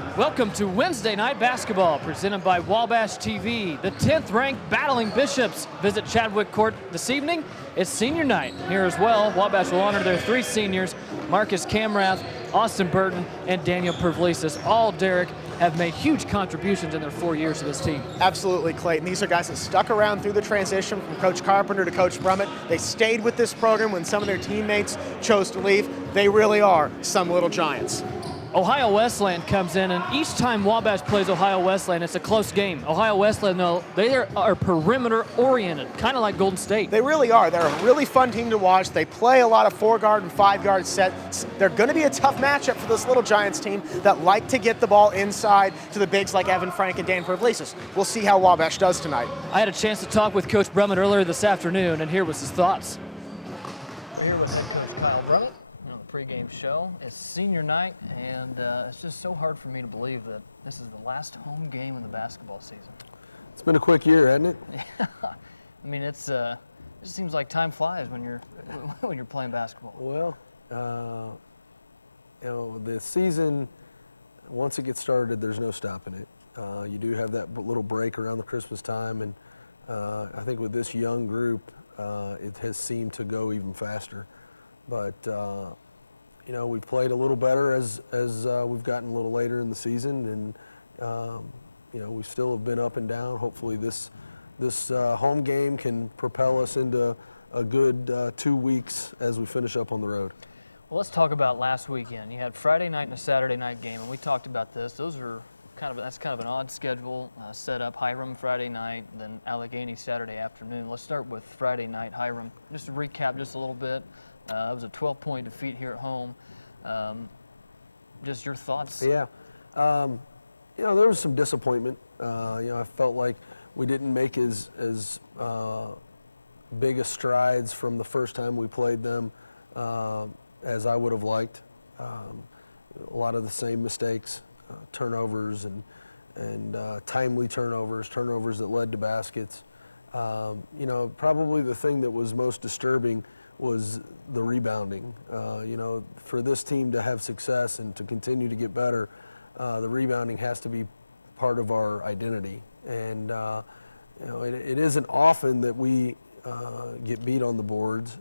Welcome to Wednesday Night Basketball, presented by Wabash TV. The 10th-ranked Battling Bishops visit Chadwick Court this evening. It's senior night here as well. Wabash will honor their three seniors, Marcus Camrath, Austin Burton, and Daniel Pervlesis. All, Derek, have made huge contributions in their 4 years to this team. Absolutely, Clayton. These are guys that stuck around through the transition from Coach Carpenter to Coach Brummett. They stayed with this program when some of their teammates chose to leave. They really are some little giants. Ohio Wesleyan comes in, and each time Wabash plays Ohio Wesleyan, it's a close game. Ohio Wesleyan, though, they are perimeter-oriented, kind of like Golden State. They really are. They're a really fun team to watch. They play a lot of 4-guard and 5-guard sets. They're going to be a tough matchup for this little Giants team that like to get the ball inside to the bigs like Evan Frank and Dan Pervlesis. We'll see how Wabash does tonight. I had a chance to talk with Coach Brummett earlier this afternoon, and here was his thoughts. Pregame show. It's senior night, and it's just so hard for me to believe that this is the last home game of the basketball season. It's been a quick year, hasn't it? I mean, it just seems like time flies when you're playing basketball. Well, the season, once it gets started, there's no stopping it. You do have that little break around the Christmas time, and I think with this young group, it has seemed to go even faster. But we've played a little better as we've gotten a little later in the season, and we still have been up and down. Hopefully this home game can propel us into a good 2 weeks as we finish up on the road. Well, let's talk about last weekend. You had Friday night and a Saturday night game, and we talked about this. That's kind of an odd schedule set up. Hiram Friday night, then Allegheny Saturday afternoon. Let's start with Friday night. Hiram, just to recap just a little bit. It was a 12-point defeat here at home. Just your thoughts? Yeah. There was some disappointment. I felt like we didn't make as big a strides from the first time we played them as I would have liked. A lot of the same mistakes, turnovers and timely turnovers that led to baskets. Probably the thing that was most disturbing was the rebounding. For this team to have success and to continue to get better, the rebounding has to be part of our identity. And it isn't often that we get beat on the boards.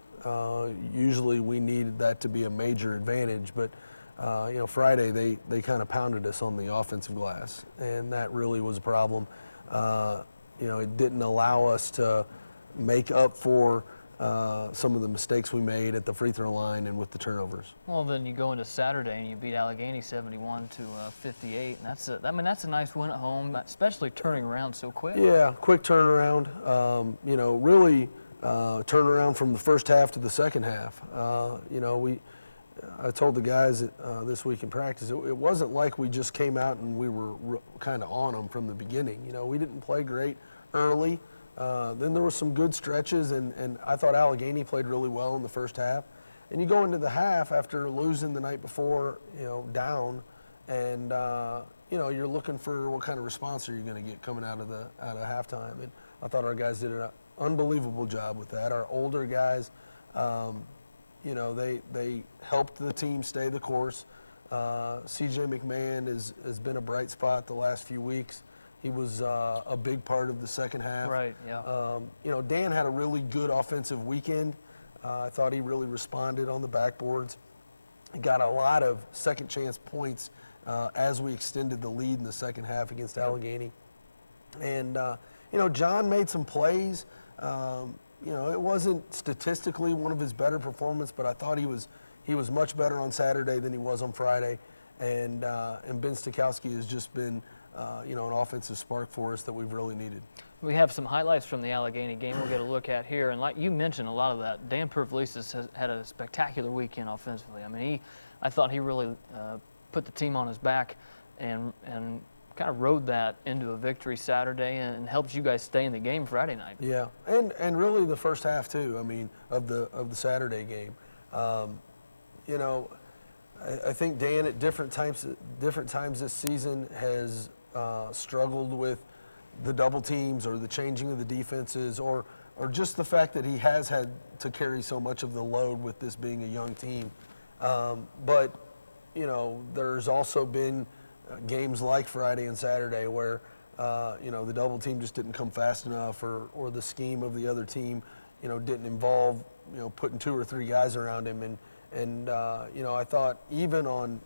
Usually we needed that to be a major advantage, but Friday they kind of pounded us on the offensive glass, and that really was a problem. It didn't allow us to make up for some of the mistakes we made at the free throw line and with the turnovers. Well, then you go into Saturday and you beat Allegheny 71-58, and that's a nice win at home, especially turning around so quick. Yeah, quick turnaround. Really turnaround from the first half to the second half. I told the guys this week in practice, it wasn't like we just came out and we were kind of on them from the beginning. We didn't play great early. Then there were some good stretches, and I thought Allegheny played really well in the first half. And you go into the half after losing the night before, down, and you're looking for what kind of response are you going to get coming out of halftime. And I thought our guys did an unbelievable job with that. Our older guys, they helped the team stay the course. C.J. McMahon has been a bright spot the last few weeks. He was a big part of the second half. Right, yeah. Dan had a really good offensive weekend. I thought he really responded on the backboards. He got a lot of second chance points as we extended the lead in the second half against Allegheny. And, John made some plays. It wasn't statistically one of his better performances, but I thought he was much better on Saturday than he was on Friday. And Ben Stikowski has just been an offensive spark for us that we've really needed. We have some highlights from the Allegheny game we'll get a look at here. And like you mentioned, a lot of that. Dan Pervlesis has had a spectacular weekend offensively. I mean, I thought he really put the team on his back and kind of rode that into a victory Saturday and helped you guys stay in the game Friday night. Yeah, and really the first half too. I mean, of the Saturday game. I think Dan at different times this season has struggled with the double teams or the changing of the defenses or just the fact that he has had to carry so much of the load with this being a young team. But there's also been games like Friday and Saturday where the double team just didn't come fast enough, or the scheme of the other team, didn't involve, putting 2 or 3 guys around him. And I thought even on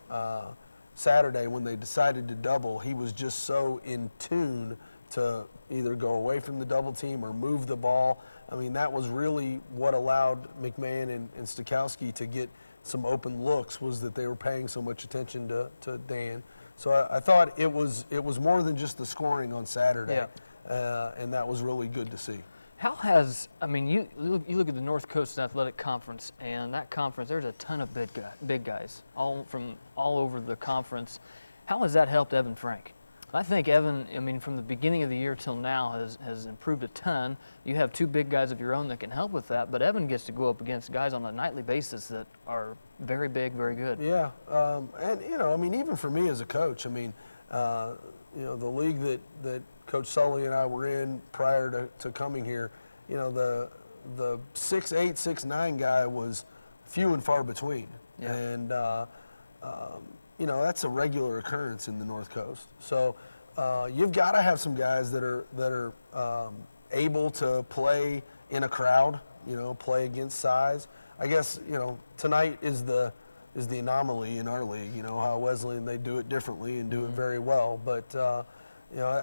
Saturday when they decided to double, he was just so in tune to either go away from the double team or move the ball. I mean, that was really what allowed McMahon and Stikowski to get some open looks, was that they were paying so much attention to Dan. So I thought it was more than just the scoring on Saturday, and that was really good to see. How has, you look at the North Coast Athletic Conference, and that conference, there's a ton of big guys, all over the conference. How has that helped Evan Frank? I think Evan, from the beginning of the year till now, has improved a ton. You have 2 big guys of your own that can help with that, but Evan gets to go up against guys on a nightly basis that are very big, very good. Yeah, and even for me as a coach, the league that Coach Sully and I were in prior to coming here, the 6'8", 6'9" guy was few and far between. Yeah. And that's a regular occurrence in the North Coast. So you've got to have some guys that are able to play in a crowd, play against size. I guess tonight is the anomaly in our league. How Wesleyan, they do it differently and do it very well. But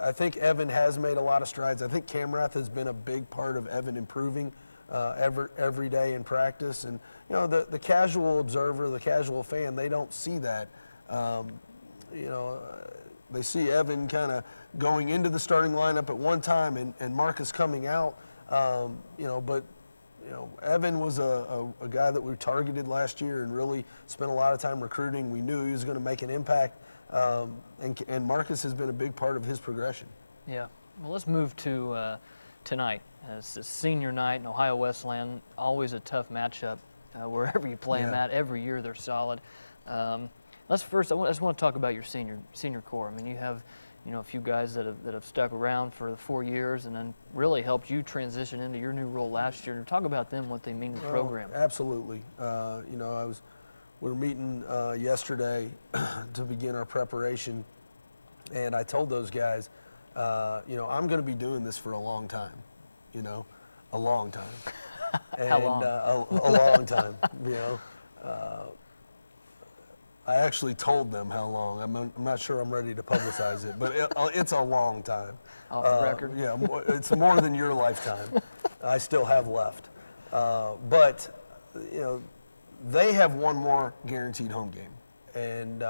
I think Evan has made a lot of strides. I think Camrath has been a big part of Evan improving every day in practice. And the casual observer, the casual fan, they don't see that. They see Evan kind of going into the starting lineup at one time and Marcus coming out. But Evan was a guy that we targeted last year and really spent a lot of time recruiting. We knew he was going to make an impact, and Marcus has been a big part of his progression. Yeah. Well, let's move to tonight. It's the senior night in Ohio Wesleyan. Always a tough matchup wherever you play them at. Every year they're solid. I just want to talk about your senior core. You have a few guys that have stuck around for the 4 years and then really helped you transition into your new role last year. Talk about them, what they mean to the program. Absolutely. We were meeting yesterday to begin our preparation, and I told those guys, I'm going to be doing this for a long time, a long time. And, How long? A long time, I actually told them how long. I'm not sure I'm ready to publicize it, but it's a long time. Off the record? Yeah, it's more than your lifetime. I still have left. But they have one more guaranteed home game. And,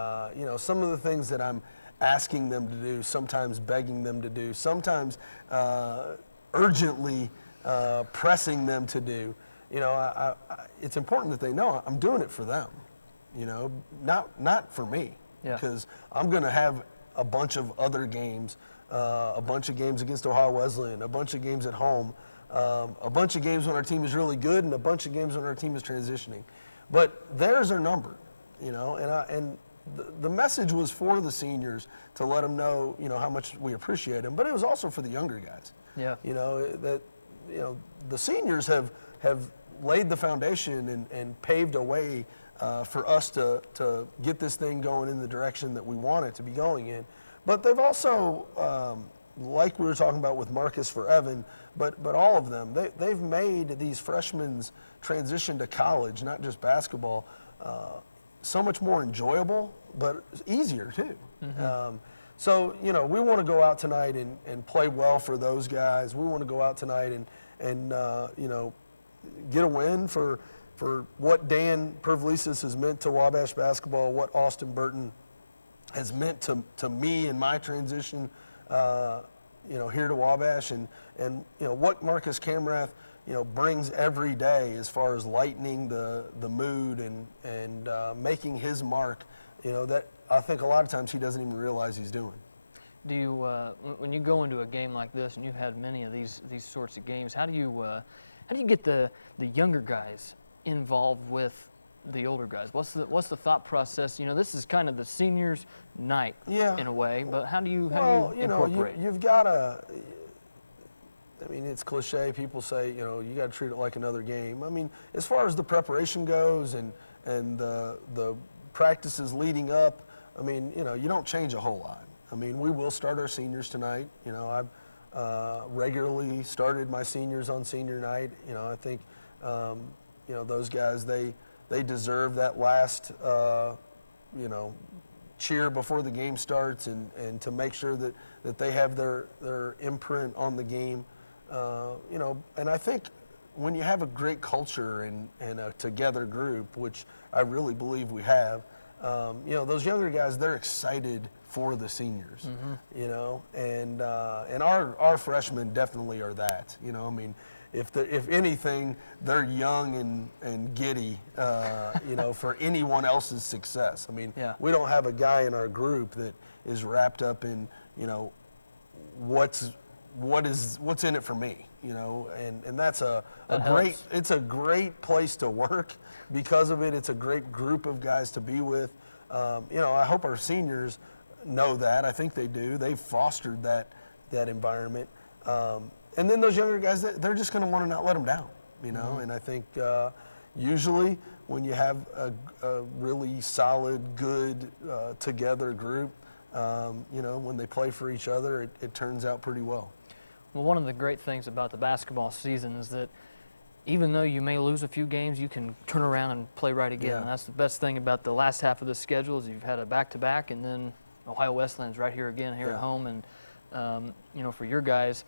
some of the things that I'm asking them to do, sometimes begging them to do, sometimes urgently pressing them to do, it's important that they know I'm doing it for them. Not for me, because I'm going to have a bunch of other games, a bunch of games against Ohio Wesleyan, a bunch of games at home, a bunch of games when our team is really good, and a bunch of games when our team is transitioning. But theirs are numbered, and the message was for the seniors to let them know, how much we appreciate them, but it was also for the younger guys. Yeah. The seniors have laid the foundation and paved a way for us to get this thing going in the direction that we want it to be going in. But they've also, like we were talking about with Marcus for Evan, but all of them, they've made these freshmen's transition to college, not just basketball, so much more enjoyable, but easier too. Mm-hmm. So, we want to go out tonight and play well for those guys. We want to go out tonight and get a win for what Dan Pervlisis has meant to Wabash basketball, what Austin Burton has meant to me in my transition, here to Wabash, and what Marcus Camrath, brings every day as far as lightening the mood and making his mark, that I think a lot of times he doesn't even realize he's doing. Do you, when you go into a game like this, and you've had many of these sorts of games, how do you get the younger guys involved with the older guys? What's the thought process? This is kind of the seniors' night in a way, but how do you incorporate? You've got to. It's cliche. People say you got to treat it like another game. As far as the preparation goes and the practices leading up, I mean, you know, you don't change a whole lot. I mean, we will start our seniors tonight. You know, I've regularly started my seniors on senior night. You know, I think, you know, those guys, they deserve that last, you know, cheer before the game starts and to make sure that they have their imprint on the game. You know, and I think when you have a great culture and a together group, which I really believe we have, you know, those younger guys, they're excited for the seniors, you know, and our freshmen definitely are that, you know. I mean, if anything, they're young and giddy, you know, for anyone else's success. I mean, we don't have a guy in our group that is wrapped up in, you know, what's in it for me, you know, and that's it's a great place to work because of it. It's a great group of guys to be with. You know, I hope our seniors know that. I think they do. They've fostered that environment. And then those younger guys, they're just going to want to not let them down, you know. And I think usually when you have a really solid, good, together group, you know, when they play for each other, it turns out pretty well. Well, one of the great things about the basketball season is that even though you may lose a few games, you can turn around and play right again. And that's the best thing about the last half of the schedule is you've had a back-to-back, and then Ohio Wesleyan's right here again here at home. And, you know, for your guys,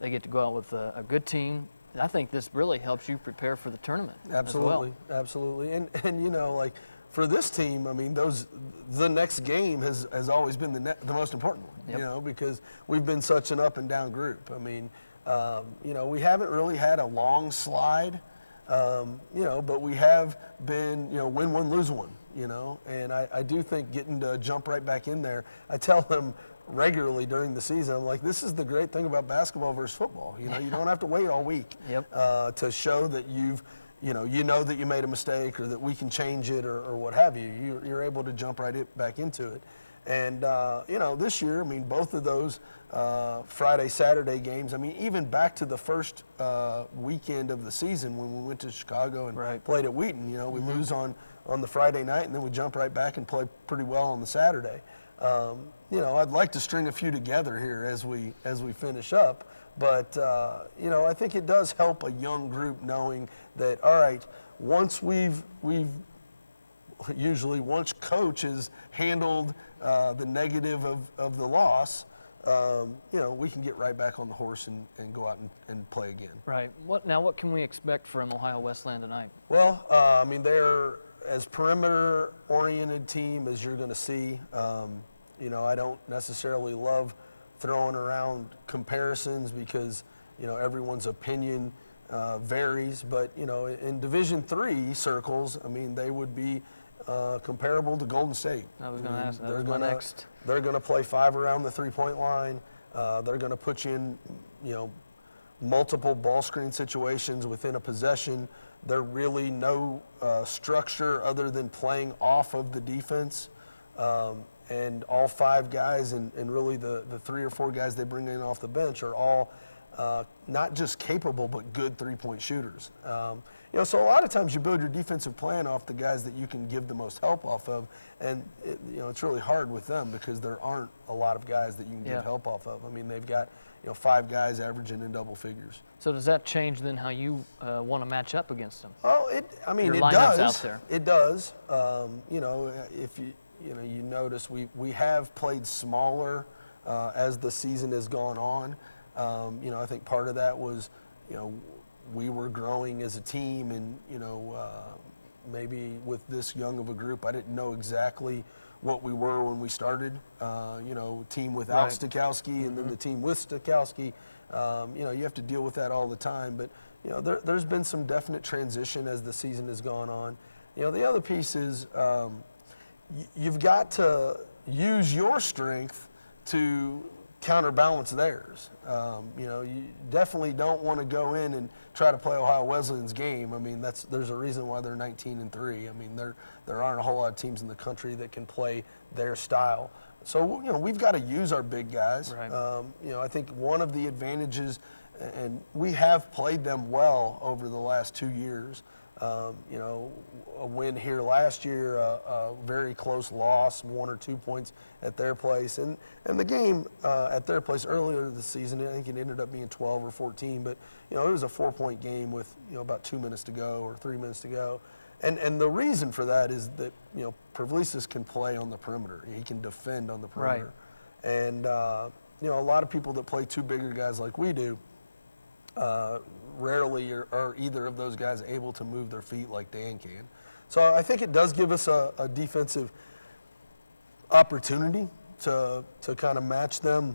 they get to go out with a good team. I think this really helps you prepare for the tournament. Absolutely, as well. Absolutely. And you know, like for this team, I mean, the next game has always been the most important one, you know, because we've been such an up and down group. I mean, you know, we haven't really had a long slide, you know, but we have been, you know, win one, lose one, you know, and I do think getting to jump right back in there, I tell them regularly during the season, I'm like, this is the great thing about basketball versus football. You know, you don't have to wait all week to show that you know that you made a mistake or that we can change it or what have you. You're able to jump right back into it. And, you know, this year, I mean, both of those Friday, Saturday games, I mean, even back to the first weekend of the season when we went to Chicago and played at Wheaton, you know, we lose on the Friday night and then we jump right back and play pretty well on the Saturday. You know, I'd like to string a few together here as we finish up, but you know, I think it does help a young group knowing that, all right, once once coach has handled the negative of the loss, you know, we can get right back on the horse and go out and play again. Right. What can we expect from Ohio Wesleyan tonight? Well, I mean, they're as perimeter-oriented team as you're going to see. You know, I don't necessarily love throwing around comparisons because, you know, everyone's opinion varies. But, you know, in Division III circles, I mean, they would be comparable to Golden State. I was going to ask, that was my next. They're going to play 5 around the three-point line. They're going to put you in, you know, multiple ball screen situations within a possession. There really no structure other than playing off of the defense. And all 5 guys and really the 3 or 4 guys they bring in off the bench are all not just capable but good three-point shooters. You know, so a lot of times you build your defensive plan off the guys that you can give the most help off of, and you know, it's really hard with them because there aren't a lot of guys that you can give help off of. I mean, they've got, you know, 5 guys averaging in double figures. So does that change then how you want to match up against them? Oh, it does. Out there. It does. You know, if you notice we have played smaller as the season has gone on. You know, I think part of that was, you know, we were growing as a team, and you know, maybe with this young of a group, I didn't know exactly what we were when we started. You know, team without Stikowski and then the team with Stikowski. You know, you have to deal with that all the time. But you know, there's been some definite transition as the season has gone on. You know, the other piece is you've got to use your strength to counterbalance theirs. You know, you definitely don't want to go in and try to play Ohio Wesleyan's game. I mean, there's a reason why they're 19-3. I mean, there aren't a whole lot of teams in the country that can play their style. So, you know, we've got to use our big guys. Right. You know, I think one of the advantages, and we have played them well over the last 2 years. You know, a win here last year, a very close loss, 1 or 2 points at their place. And the game at their place earlier this season, I think it ended up being 12 or 14, but it was a 4-point game with about 2 minutes to go or 3 minutes to go. And the reason for that is that Pavlidis can play on the perimeter. He can defend on the perimeter. Right. And a lot of people that play two bigger guys like we do, rarely are either of those guys able to move their feet like Dan can. So I think it does give us a defensive opportunity to kind of match them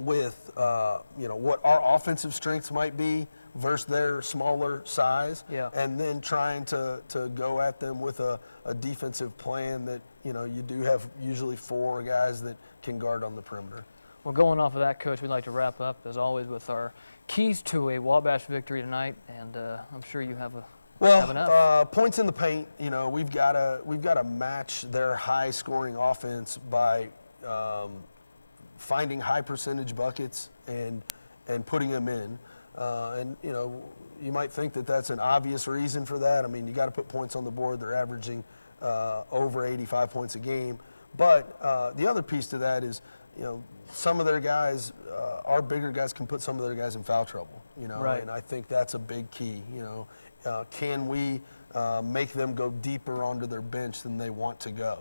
with what our offensive strengths might be versus their smaller size, and then trying to go at them with a defensive plan that you do have usually 4 guys that can guard on the perimeter. Well, going off of that, Coach, we'd like to wrap up as always with our keys to a Wabash victory tonight, and I'm sure you have enough. Points in the paint. We've got to match their high-scoring offense by finding high percentage buckets and putting them in. You might think that that's an obvious reason for that. I mean, you got to put points on the board. They're averaging over 85 points a game. But the other piece to that is, some of their guys, our bigger guys, can put some of their guys in foul trouble. Right. And I think that's a big key. Can we make them go deeper onto their bench than they want to go?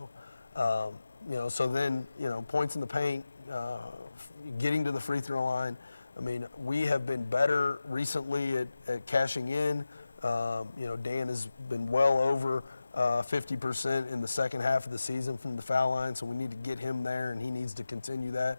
So then, points in the paint, getting to the free throw line. I mean, we have been better recently at cashing in. Dan has been well over 50% in the second half of the season from the foul line, so we need to get him there, and he needs to continue that.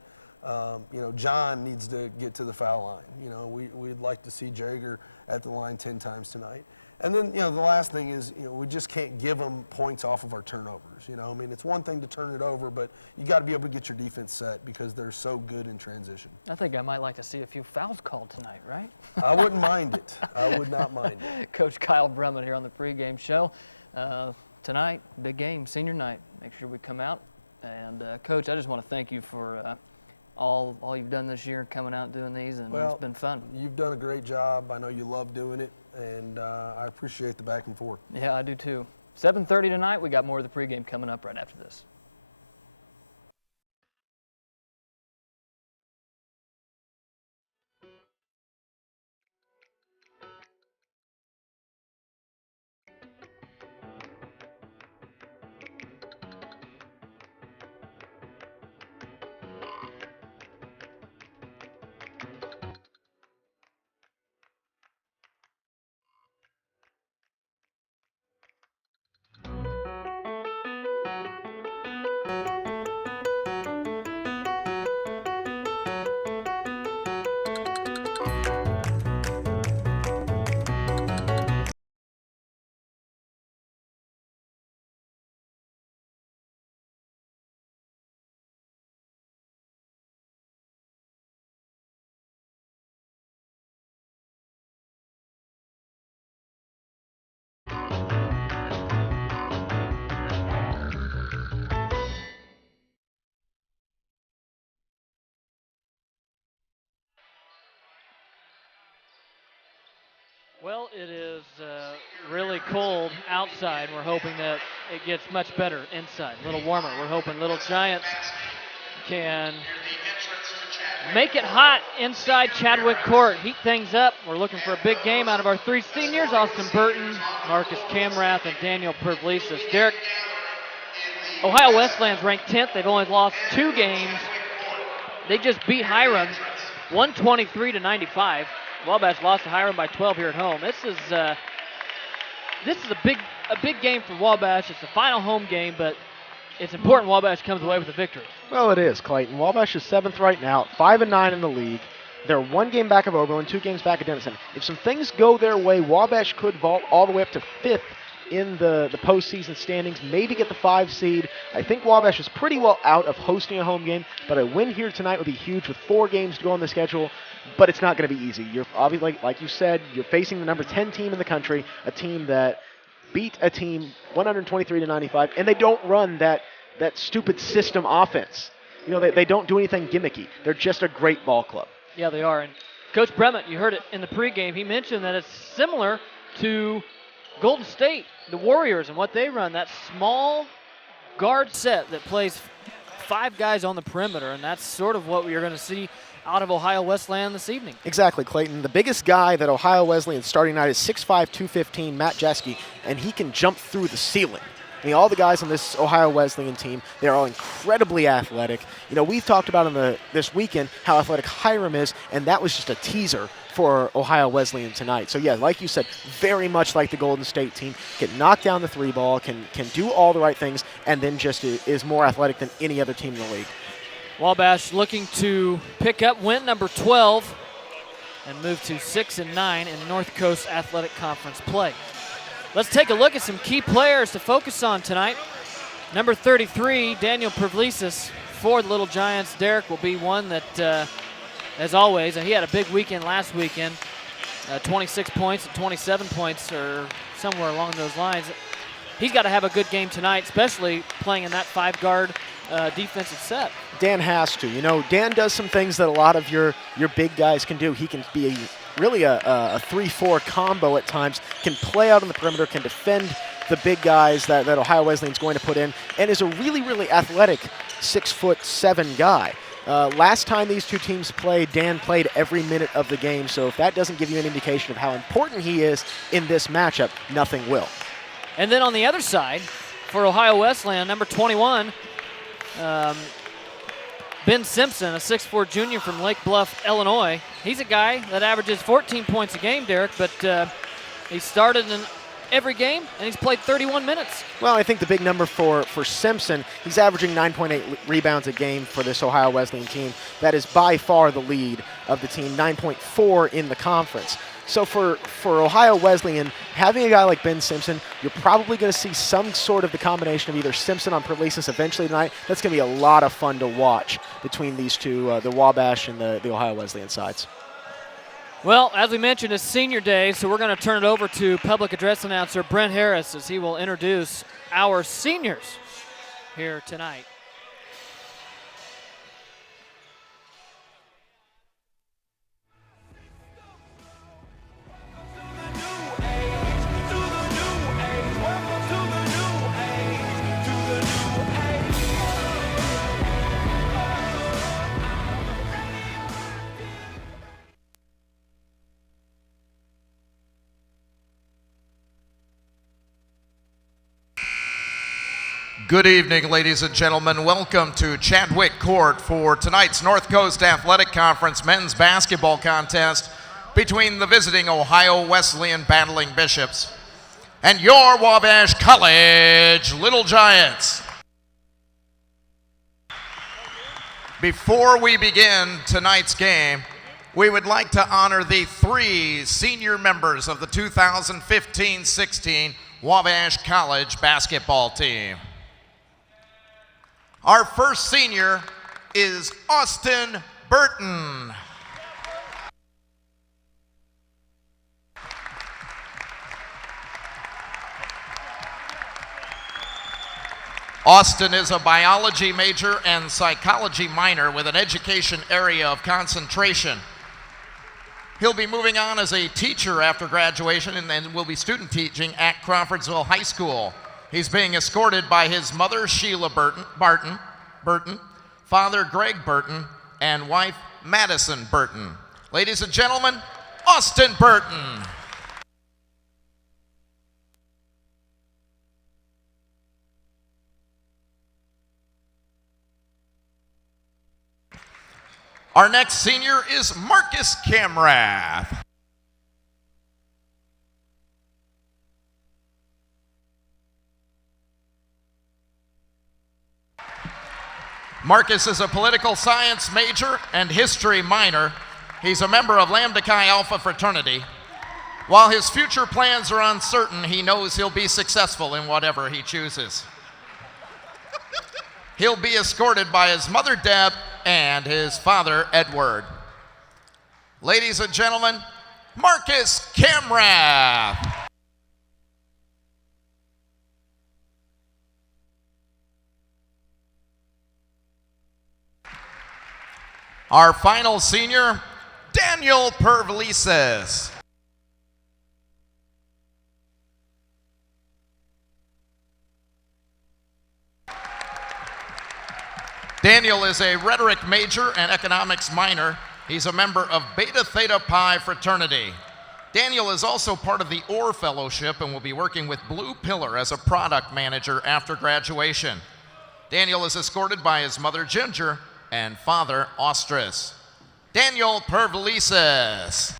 John needs to get to the foul line. We'd like to see Jager at the line 10 times tonight. And then, the last thing is, we just can't give them points off of our turnovers. I mean, it's one thing to turn it over, but you got to be able to get your defense set because they're so good in transition. I think I might like to see a few fouls called tonight, right? I wouldn't mind it. I would not mind it. Coach Kyle Brumman here on the pregame show. Tonight, big game, senior night. Make sure we come out. And, Coach, I just want to thank you for all you've done this year, coming out and doing these, and it's been fun. You've done a great job. I know you love doing it, and I appreciate the back and forth. Yeah, I do too. 7:30 tonight. We got more of the pregame coming up right after this. Well, it is really cold outside. We're hoping that it gets much better inside, a little warmer. We're hoping Little Giants can make it hot inside Chadwick Court, heat things up. We're looking for a big game out of our 3 seniors, Austin Burton, Marcus Camrath, and Daniel Pavlidis. Derek, Ohio Wesleyan's ranked 10th. They've only lost 2 games. They just beat Hiram 123-95. Wabash lost to Hiram by 12 here at home. This is a big game for Wabash. It's the final home game, but it's important Wabash comes away with a victory. Well, it is, Clayton. Wabash is 7th right now, 5-9 in the league. They're 1 game back of Oberlin, 2 games back of Denison. If some things go their way, Wabash could vault all the way up to 5th in the postseason standings, maybe get the 5 seed. I think Wabash is pretty well out of hosting a home game, but a win here tonight would be huge with 4 games to go on the schedule. But it's not going to be easy. You're obviously, like you said, you're facing the number 10 team in the country, a team that beat a team 123-95, and they don't run that stupid system offense. They don't do anything gimmicky. They're just a great ball club. Yeah, they are. And Coach Bremont, you heard it in the pregame. He mentioned that it's similar to Golden State the Warriors and what they run, that small guard set that plays 5 guys on the perimeter, and that's sort of what we are going to see out of Ohio Wesleyan this evening. Exactly, Clayton. The biggest guy that Ohio Wesleyan starting tonight is 6'5", 215, Matt Jeske, and he can jump through the ceiling. I mean, all the guys on this Ohio Wesleyan team, they're all incredibly athletic. You know, we've talked about this weekend how athletic Hiram is, and that was just a teaser for Ohio Wesleyan tonight. So, yeah, like you said, very much like the Golden State team, can knock down the 3 ball, can do all the right things, and then just is more athletic than any other team in the league. Wabash looking to pick up win number 12 and move to 6-9 in North Coast Athletic Conference play. Let's take a look at some key players to focus on tonight. Number 33, Daniel Pavlisis for the Little Giants. Derek will be one that, as always, he had a big weekend last weekend, 26 points and 27 points or somewhere along those lines. He's got to have a good game tonight, especially playing in that 5-guard defensive set. Dan has to. You know, Dan does some things that a lot of your big guys can do. He can be really a 3-4 combo at times, can play out on the perimeter, can defend the big guys that Ohio Wesleyan's going to put in, and is a really, really athletic 6'7" guy. Last time these two teams played, Dan played every minute of the game, so if that doesn't give you an indication of how important he is in this matchup, nothing will. And then on the other side, for Ohio Wesleyan, number 21, Ben Simpson, a 6'4" junior from Lake Bluff, Illinois. He's a guy that averages 14 points a game, Derek, but he started in every game, and he's played 31 minutes. Well, I think the big number for Simpson, he's averaging 9.8 rebounds a game for this Ohio Wesleyan team. That is by far the lead of the team, 9.4 in the conference. So for Ohio Wesleyan, having a guy like Ben Simpson, you're probably going to see some sort of the combination of either Simpson on Pavlisis eventually tonight. That's going to be a lot of fun to watch between these two, the Wabash and the Ohio Wesleyan sides. Well, as we mentioned, it's senior day, so we're going to turn it over to public address announcer Brent Harris as he will introduce our seniors here tonight. Good evening, ladies and gentlemen. Welcome to Chadwick Court for tonight's North Coast Athletic Conference men's basketball contest between the visiting Ohio Wesleyan Battling Bishops and your Wabash College Little Giants. Before we begin tonight's game, we would like to honor the 3 senior members of the 2015-16 Wabash College basketball team. Our first senior is Austin Burton. Austin is a biology major and psychology minor with an education area of concentration. He'll be moving on as a teacher after graduation and then will be student teaching at Crawfordsville High School. He's being escorted by his mother, Sheila Burton, father, Greg Burton, and wife, Madison Burton. Ladies and gentlemen, Austin Burton. Our next senior is Marcus Camrath. Marcus is a political science major and history minor. He's a member of Lambda Chi Alpha fraternity. While his future plans are uncertain, he knows he'll be successful in whatever he chooses. He'll be escorted by his mother, Deb, and his father, Edward. Ladies and gentlemen, Marcus Camrath. Our final senior, Daniel Pavlisis. Daniel is a rhetoric major and economics minor. He's a member of Beta Theta Pi fraternity. Daniel is also part of the Orr Fellowship and will be working with Blue Pillar as a product manager after graduation. Daniel is escorted by his mother Ginger and father Ostris. Daniel Pervelises.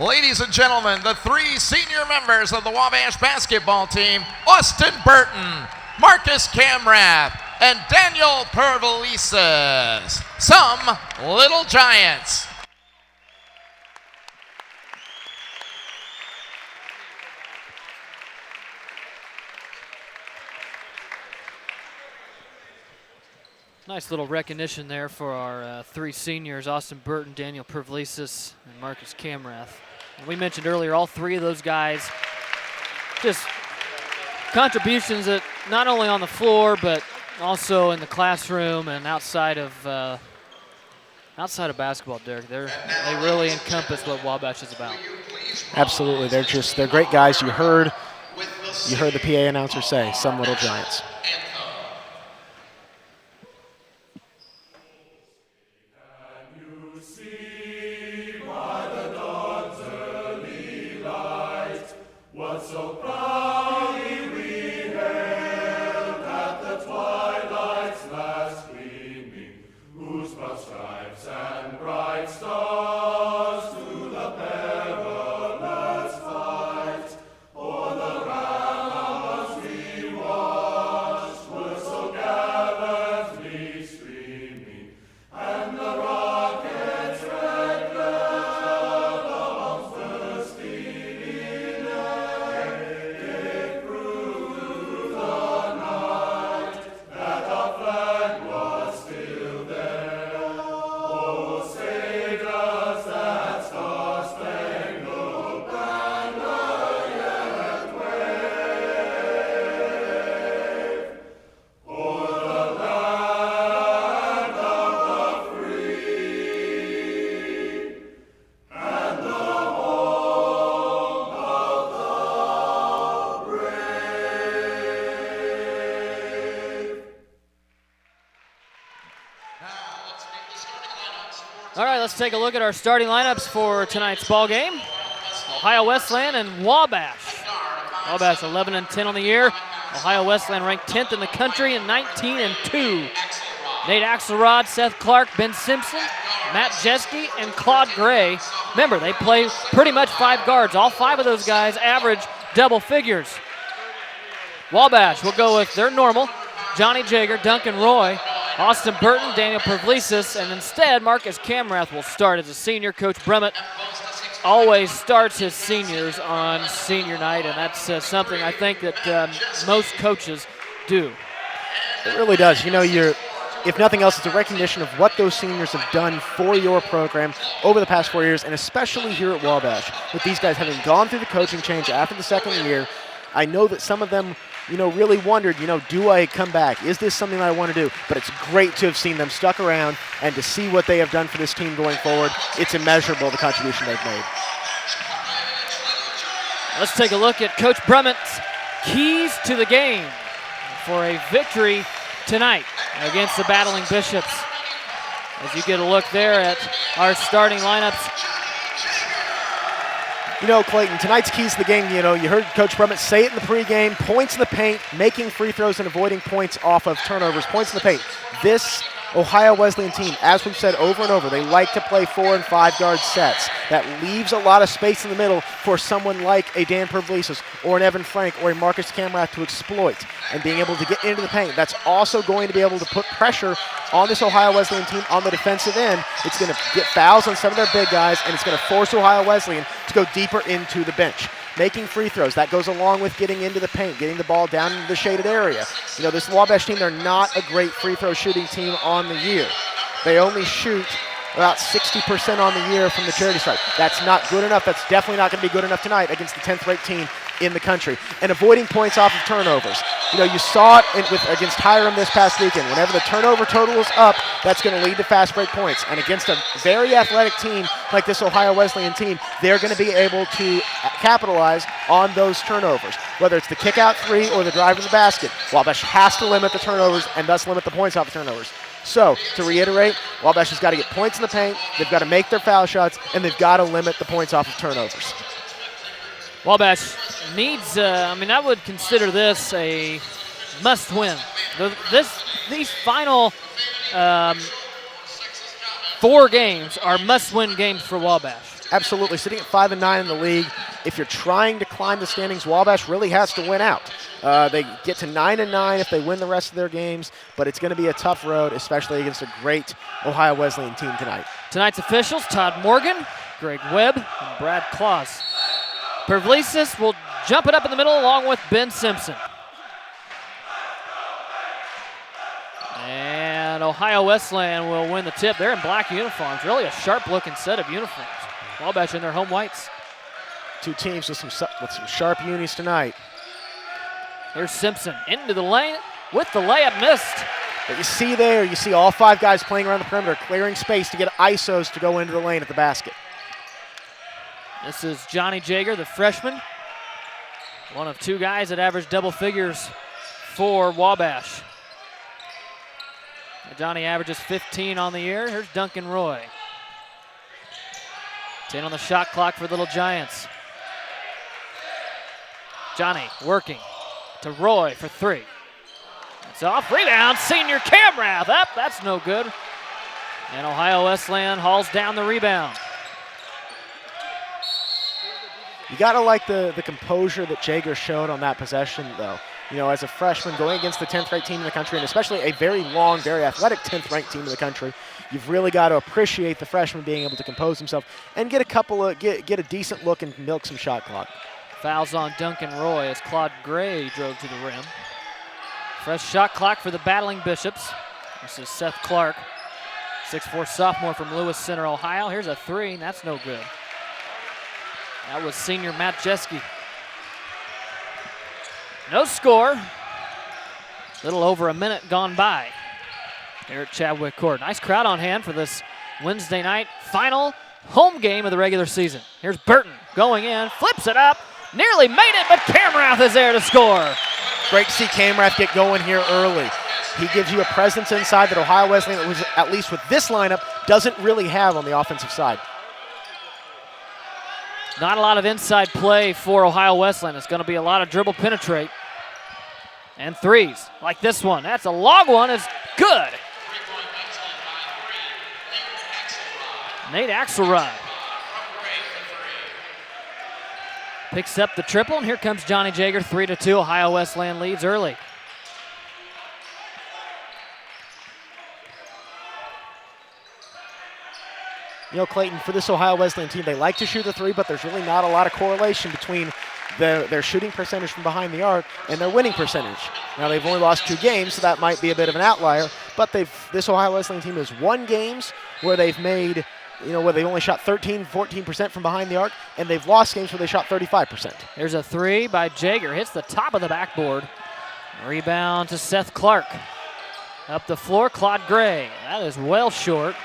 Ladies and gentlemen, the 3 senior members of the Wabash basketball team, Austin Burton, Marcus Camrath, and Daniel Pervelises, some Little Giants. Nice little recognition there for our 3 seniors, Austin Burton, Daniel Pervelises, and Marcus Camrath. And we mentioned earlier, all 3 of those guys, just contributions that not only on the floor, but also in the classroom and outside of basketball, Derek. They really encompass what Wabash is about. Absolutely, they're great guys. You heard the PA announcer say, some Little Giants. All right, let's take a look at our starting lineups for tonight's ball game. Ohio Wesleyan and Wabash. Wabash 11-10 on the year. Ohio Wesleyan ranked 10th in the country and 19-2. Nate Axelrod, Seth Clark, Ben Simpson, Matt Jeske, and Claude Gray. Remember, they play pretty much 5 guards. All 5 of those guys average double figures. Wabash will go with their normal, Johnny Jager, Duncan Roy, Austin Burton, Daniel Pervelises, and instead Marcus Camrath will start as a senior. Coach Brummett always starts his seniors on senior night, and that's something I think that most coaches do. It really does. You know, if nothing else, it's a recognition of what those seniors have done for your program over the past 4 years, and especially here at Wabash. With these guys having gone through the coaching change after the second year, I know that some of them, really wondered, do I come back? Is this something that I want to do? But it's great to have seen them stuck around and to see what they have done for this team going forward. It's immeasurable, the contribution they've made. Let's take a look at Coach Brummett's keys to the game for a victory tonight against the Battling Bishops. As you get a look there at our starting lineups. Clayton, tonight's keys to the game, you heard Coach Brummett say it in the pregame, points in the paint, making free throws and avoiding points off of turnovers, points in the paint. This Ohio Wesleyan team, as we've said over and over, they like to play 4 and 5 guard sets. That leaves a lot of space in the middle for someone like a Dan Pervelises or an Evan Frank or a Marcus Camrath to exploit and being able to get into the paint. That's also going to be able to put pressure on this Ohio Wesleyan team on the defensive end. It's going to get fouls on some of their big guys, and it's going to force Ohio Wesleyan to go deeper into the bench. Making free throws, that goes along with getting into the paint, getting the ball down into the shaded area. This Wabash team, they're not a great free throw shooting team on the year. They only shoot about 60% on the year from the charity stripe. That's not good enough. That's definitely not going to be good enough tonight against the 10th ranked team in the country, and avoiding points off of turnovers. You know, you saw it against Hiram this past weekend. Whenever the turnover total is up, that's going to lead to fast break points. And against a very athletic team like this Ohio Wesleyan team, they're going to be able to capitalize on those turnovers. Whether it's the kick-out three or the drive to the basket, Wabash has to limit the turnovers and thus limit the points off the turnovers. So, to reiterate, Wabash has got to get points in the paint, they've got to make their foul shots, and they've got to limit the points off of turnovers. Wabash needs, I would consider this a must-win. These final 4 games are must-win games for Wabash. Absolutely. Sitting at 5-9 in the league, if you're trying to climb the standings, Wabash really has to win out. They get to 9-9 if they win the rest of their games, but it's going to be a tough road, especially against a great Ohio Wesleyan team tonight. Tonight's officials, Todd Morgan, Greg Webb, and Brad Claus. Pervlesis will jump it up in the middle along with Ben Simpson. And Ohio Wesleyan will win the tip. They're in black uniforms, really a sharp-looking set of uniforms. Wabash in their home whites. 2 teams with some sharp unis tonight. Here's Simpson into the lane with the layup missed. But you see all 5 guys playing around the perimeter, clearing space to get ISOs to go into the lane at the basket. This is Johnny Jager, the freshman. One of 2 guys that averaged double figures for Wabash. Johnny averages 15 on the year. Here's Duncan Roy. 10 on the shot clock for the Little Giants. Johnny working to Roy for 3. It's off, rebound, senior Camrath up, that's no good. And Ohio Wesleyan hauls down the rebound. You got to like the composure that Jager showed on that possession, though. You know, as a freshman going against the 10th ranked team in the country, and especially a very long, very athletic 10th ranked team in the country, you've really got to appreciate the freshman being able to compose himself and get a decent look and milk some shot clock. Fouls on Duncan Roy as Claude Gray drove to the rim. Fresh shot clock for the Battling Bishops. This is Seth Clark, 6'4" sophomore from Lewis Center, Ohio. Here's a 3, and that's no good. That was senior Matt Jeske. No score. Little over a minute gone by here at Chadwick Court. Nice crowd on hand for this Wednesday night final home game of the regular season. Here's Burton going in, flips it up, nearly made it, but Camrath is there to score. Great to see Camrath get going here early. He gives you a presence inside that Ohio Wesleyan, at least with this lineup, doesn't really have on the offensive side. Not a lot of inside play for Ohio Wesleyan. It's going to be a lot of dribble penetrate. And 3s, like this one. That's a long one, it's good. Nate Axelrod picks up the triple, and here comes Johnny Jager, 3-2. Ohio Wesleyan leads early. You know, Clayton, for this Ohio Wesleyan team, they like to shoot the 3, but there's really not a lot of correlation between their shooting percentage from behind the arc and their winning percentage. Now, they've only lost 2 games, so that might be a bit of an outlier, but this Ohio Wesleyan team has won games where they've made, where they only shot 13, 14% from behind the arc, and they've lost games where they shot 35%. Here's a 3 by Jager, hits the top of the backboard. Rebound to Seth Clark. Up the floor, Claude Gray. That is well short.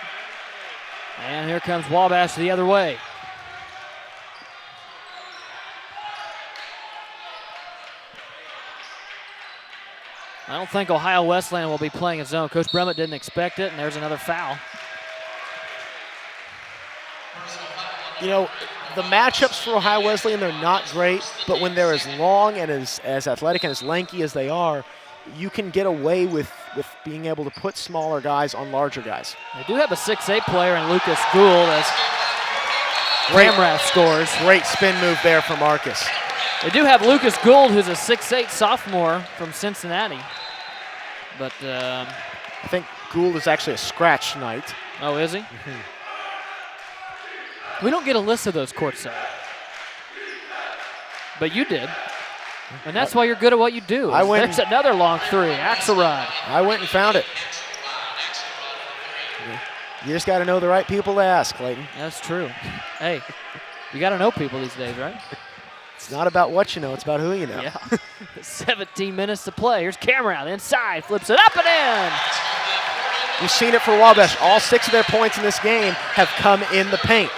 And here comes Wabash the other way. I don't think Ohio Wesleyan will be playing a zone. Coach Brummett didn't expect it, and there's another foul. You know, the matchups for Ohio Wesleyan, they're not great, but when they're as long and as athletic and as lanky as they are, you can get away with being able to put smaller guys on larger guys. They do have a 6'8" player in Lucas Gould as Camrath scores. Great spin move there for Marcus. They do have Lucas Gould, who's a 6'8" sophomore from Cincinnati. But I think Gould is actually a scratch tonight. Oh, is he? Mm-hmm. We don't get a list of those courtside. But you did. And that's why you're good at what you do. There's another long 3, Axelrod. I went and found it. You just got to know the right people to ask, Clayton. That's true. Hey, you got to know people these days, right? It's not about what you know, it's about who you know. Yeah. 17 minutes to play. Here's Cameron inside, flips it up and in. You've seen it for Wabash. All 6 of their points in this game have come in the paint.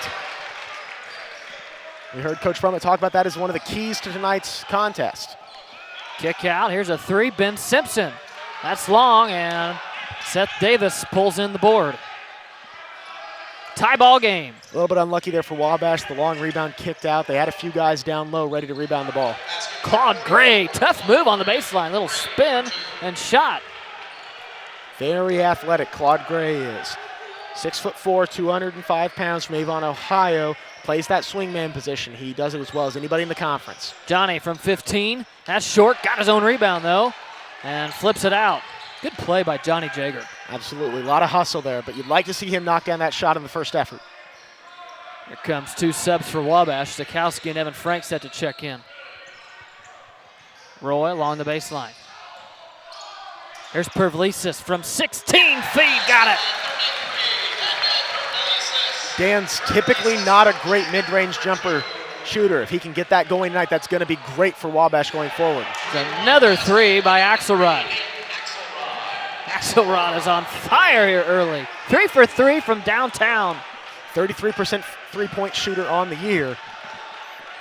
We heard Coach Brummett talk about that as one of the keys to tonight's contest. Kick out. Here's a 3. Ben Simpson. That's long, and Seth Davis pulls in the board. Tie ball game. A little bit unlucky there for Wabash. The long rebound kicked out. They had a few guys down low ready to rebound the ball. Claude Gray, tough move on the baseline. Little spin and shot. Very athletic, Claude Gray is. 6'4", 205 pounds from Avon, Ohio. Plays that swingman position. He does it as well as anybody in the conference. Johnny from 15. That's short. Got his own rebound, though, and flips it out. Good play by Johnny Jager. Absolutely. A lot of hustle there, but you'd like to see him knock down that shot in the first effort. Here comes 2 subs for Wabash. Stokowski and Evan Frank set to check in. Roy along the baseline. Here's Pervlisis from 16 feet. Got it. Dan's typically not a great mid-range jumper shooter. If he can get that going tonight, that's going to be great for Wabash going forward. Another 3 by Axelrod. Axelrod is on fire here early. 3 for 3 from downtown. 33% three-point shooter on the year.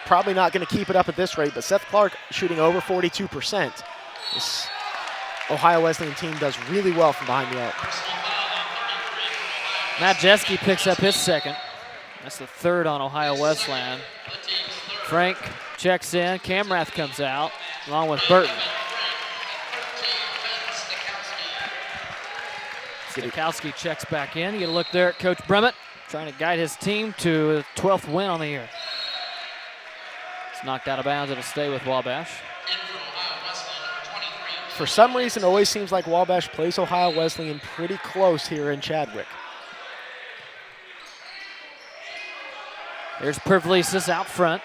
Probably not going to keep it up at this rate, but Seth Clark shooting over 42%. This Ohio Wesleyan team does really well from behind the arc. Matt Jeske picks up his second. That's the 3rd on Ohio Wesleyan. Frank checks in. Camrath comes out along with Burton. Stokowski checks back in. You get a look there at Coach Brummett, trying to guide his team to a 12th win on the year. It's knocked out of bounds. It'll stay with Wabash. For some reason, it always seems like Wabash plays Ohio Wesleyan pretty close here in Chadwick. There's Pervlisis out front.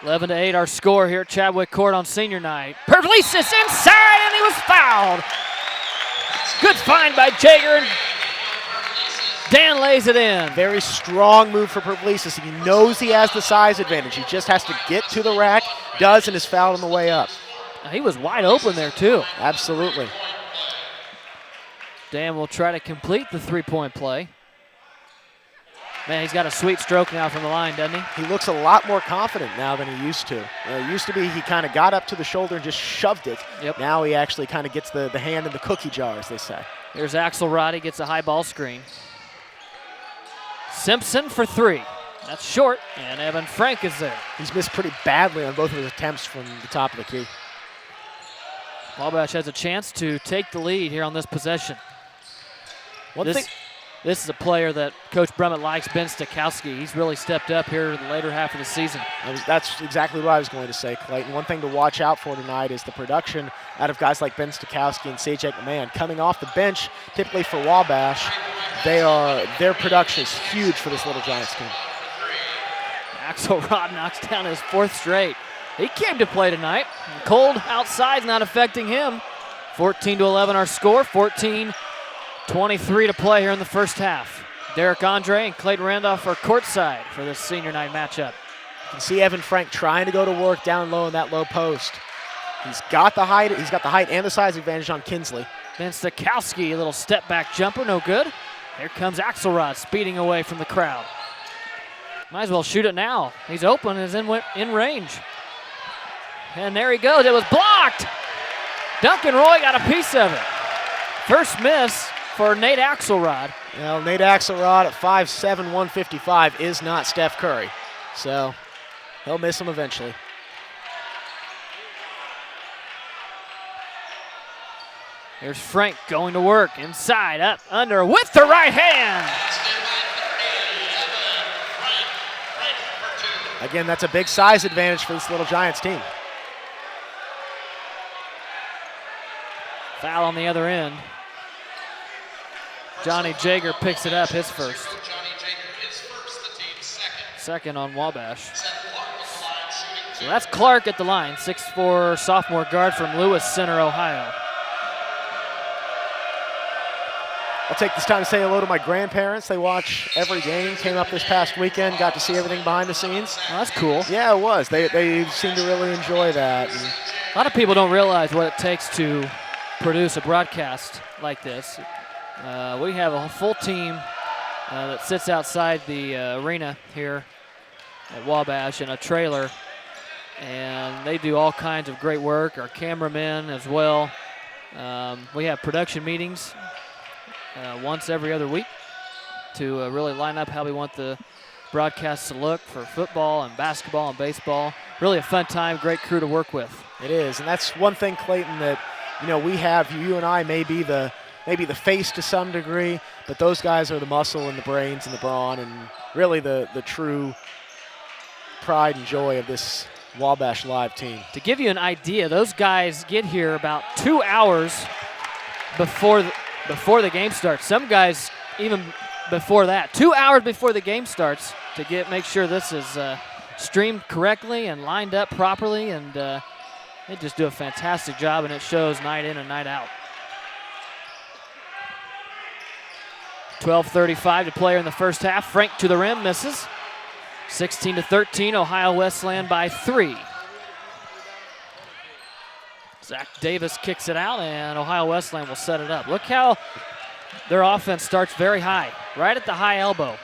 11-8 our score here at Chadwick Court on senior night. Pervlisis inside, and he was fouled. Good find by Jager, and Dan lays it in. Very strong move for Pervlisis. He knows he has the size advantage. He just has to get to the rack, does, and is fouled on the way up. He was wide open there, too. Absolutely. Dan will try to complete the 3-point play. Man, he's got a sweet stroke now from the line, doesn't he? He looks a lot more confident now than he used to. It used to be he kind of got up to the shoulder and just shoved it. Yep. Now he actually kind of gets the hand in the cookie jar, as they say. Here's Axelrod. He gets a high ball screen. Simpson for 3. That's short, and Evan Frank is there. He's missed pretty badly on both of his attempts from the top of the key. Wabash has a chance to take the lead here on this possession. This is a player that Coach Brummett likes, Ben Stokowski. He's really stepped up here in the later half of the season. That's exactly what I was going to say, Clayton. One thing to watch out for tonight is the production out of guys like Ben Stokowski and Sage McMahon. Coming off the bench, typically for Wabash, their production is huge for this Little Giants team. Axelrod knocks down his 4th straight. He came to play tonight. Cold outside's not affecting him. 14-11 our score, 14-23 to play here in the first half. Derek Andre and Clayton Randolph are courtside for this senior night matchup. You can see Evan Frank trying to go to work down low in that low post. He's got the height and the size advantage on Kinsley. Ben Stokowski, a little step back jumper, no good. Here comes Axelrod speeding away from the crowd. Might as well shoot it now. He's open and is in range. And there he goes, it was blocked. Duncan Roy got a piece of it. First miss for Nate Axelrod. Well, Nate Axelrod at 5'7", 155 is not Steph Curry. So he'll miss him eventually. Here's Frank going to work, inside, up, under, with the right hand. Again, that's a big size advantage for this Little Giants team. Foul on the other end. Johnny Jager picks it up, his first. Second on Wabash. So that's Clark at the line, 6'4" sophomore guard from Lewis Center, Ohio. I'll take this time to say hello to my grandparents. They watch every game, came up this past weekend, got to see everything behind the scenes. Well, that's cool. Yeah, it was. They seem to really enjoy that. And a lot of people don't realize what it takes to produce a broadcast like this. We have a full team that sits outside the arena here at Wabash in a trailer, and they do all kinds of great work. Our cameramen as well. We have production meetings once every other week to really line up how we want the broadcasts to look for football and basketball and baseball. Really a fun time, great crew to work with. it is, and that's one thing, Clayton, that we have. You and I may be the face to some degree, but those guys are the muscle and the brains and the brawn, and really the true pride and joy of this Wabash Live team. To give you an idea, those guys get here about 2 hours before the game starts. Some guys even before that, 2 hours before the game starts to make sure this is streamed correctly and lined up properly, and they just do a fantastic job, and it shows night in and night out. 12:35 to play in the first half. Frank to the rim, misses. 16-13, Ohio Wesleyan by 3. Zach Davis kicks it out, and Ohio Wesleyan will set it up. Look how their offense starts very high, right at the high elbow.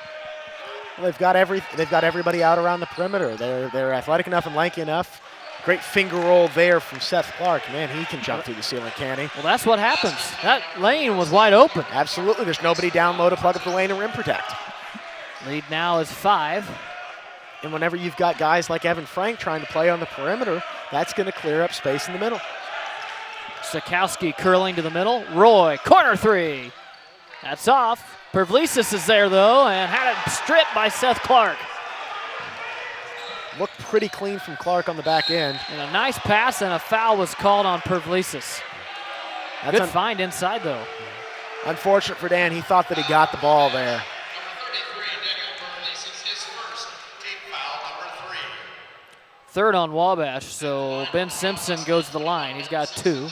Well, they've got everybody out around the perimeter. They're athletic enough and lanky enough. Great finger roll there from Seth Clark. Man, he can jump through the ceiling, can he? Well, that's what happens. That lane was wide open. Absolutely. There's nobody down low to plug up the lane and rim protect. Lead now is 5. And whenever you've got guys like Evan Frank trying to play on the perimeter, that's going to clear up space in the middle. Sikowski curling to the middle. Roy, corner 3. That's off. Pervlesis is there, though, and had it stripped by Seth Clark. Looked pretty clean from Clark on the back end. And a nice pass, and a foul was called on Pervlesis. Good find inside, though. Unfortunate for Dan. He thought that he got the ball there. Third on Wabash, so Ben Simpson goes to the line. He's got 2.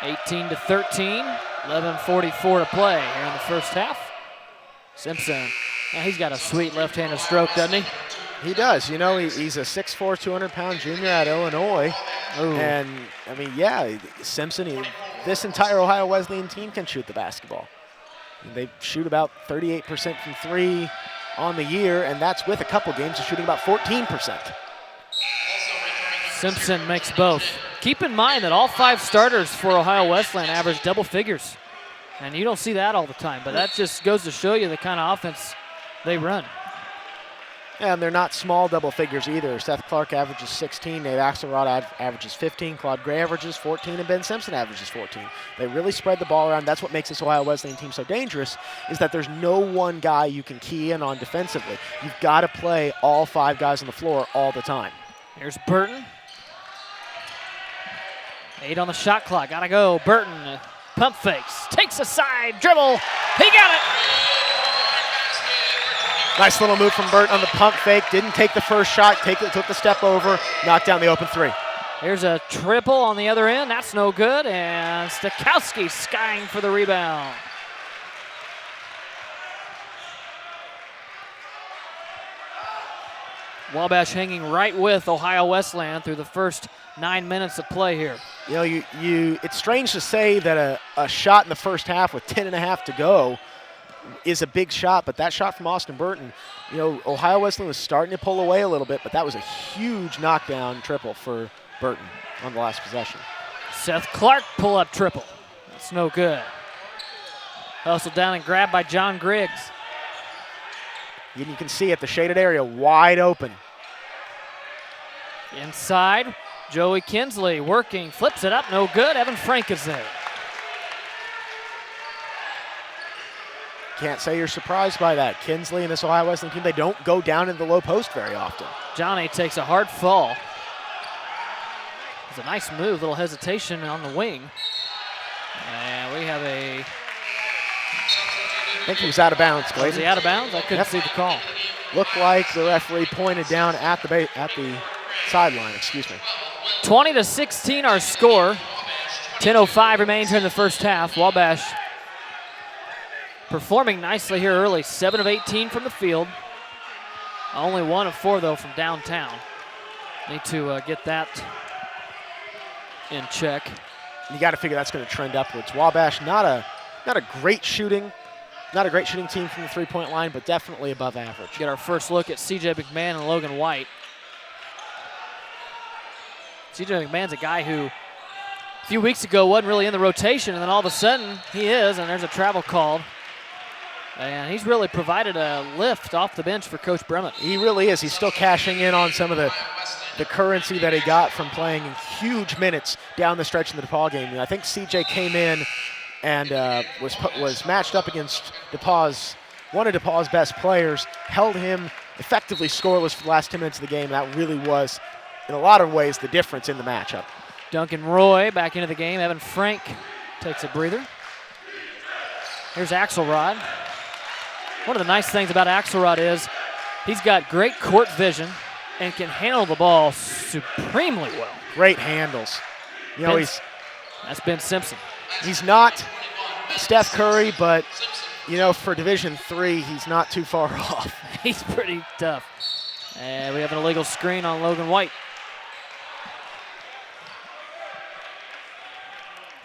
(18-13), 11:44 to play here in the first half. Simpson, he's got a sweet left-handed stroke, doesn't he? He does. He's a 6'4", 200-pound junior at Illinois. Ooh. And, Simpson, this entire Ohio Wesleyan team can shoot the basketball. They shoot about 38% from 3 on the year, and that's with a couple games of shooting about 14%. Simpson makes both. Keep in mind that all 5 starters for Ohio Wesleyan average double figures. And you don't see that all the time, but that just goes to show you the kind of offense they run. And they're not small double figures either. Seth Clark averages 16, Nate Axelrod averages 15, Claude Gray averages 14, and Ben Simpson averages 14. They really spread the ball around. That's what makes this Ohio Wesleyan team so dangerous, is that there's no one guy you can key in on defensively. You've got to play all 5 guys on the floor all the time. Here's Burton. 8 on the shot clock, gotta go. Burton, pump fakes, takes a side, dribble, he got it! Nice little move from Burton on the pump fake. Didn't take the first shot, took the step over, knocked down the open 3. Here's a triple on the other end, that's no good, and Stakowski skying for the rebound. Wabash hanging right with Ohio Wesleyan through the first 9 minutes of play here. It's strange to say that a shot in the first half with 10.5 to go is a big shot, but that shot from Austin Burton, Ohio Wesleyan was starting to pull away a little bit, but that was a huge knockdown triple for Burton on the last possession. Seth Clark pull-up triple. That's no good. Hustled down and grabbed by John Griggs. And you can see it, the shaded area wide open. Inside, Joey Kinsley working, flips it up, no good. Evan Frank is there. Can't say you're surprised by that. Kinsley and this Ohio Wesleyan team, they don't go down in the low post very often. Johnny takes a hard fall. It's a nice move, little hesitation on the wing. And we have I think he was out of bounds, Clayton. Was he out of bounds? I couldn't see the call. Looked like the referee pointed down at the sideline, excuse me. 20-16 our score. 10:05 remains here in the first half. Wabash performing nicely here early. 7 of 18 from the field. Only 1 of 4, though, from downtown. Need to get that in check. You got to figure that's going to trend upwards. Wabash, not a great shooting team from the three-point line, but definitely above average. Get our first look at C.J. McMahon and Logan White. C.J. McMahon's a guy who a few weeks ago wasn't really in the rotation, and then all of a sudden he is, and there's a travel called. And he's really provided a lift off the bench for Coach Bremmett. He really is. He's still cashing in on some of the currency that he got from playing huge minutes down the stretch in the DePaul game. And I think CJ came in and was matched up against DePauw's, one of DePauw's best players, held him effectively scoreless for the last 10 minutes of the game. That really was, in a lot of ways, the difference in the matchup. Duncan Roy back into the game. Evan Frank takes a breather. Here's Axelrod. One of the nice things about Axelrod is he's got great court vision and can handle the ball supremely well. Great handles. You know, that's Ben Simpson. He's not Steph Curry, but, you know, for Division III, he's not too far off. He's pretty tough. And we have an illegal screen on Logan White.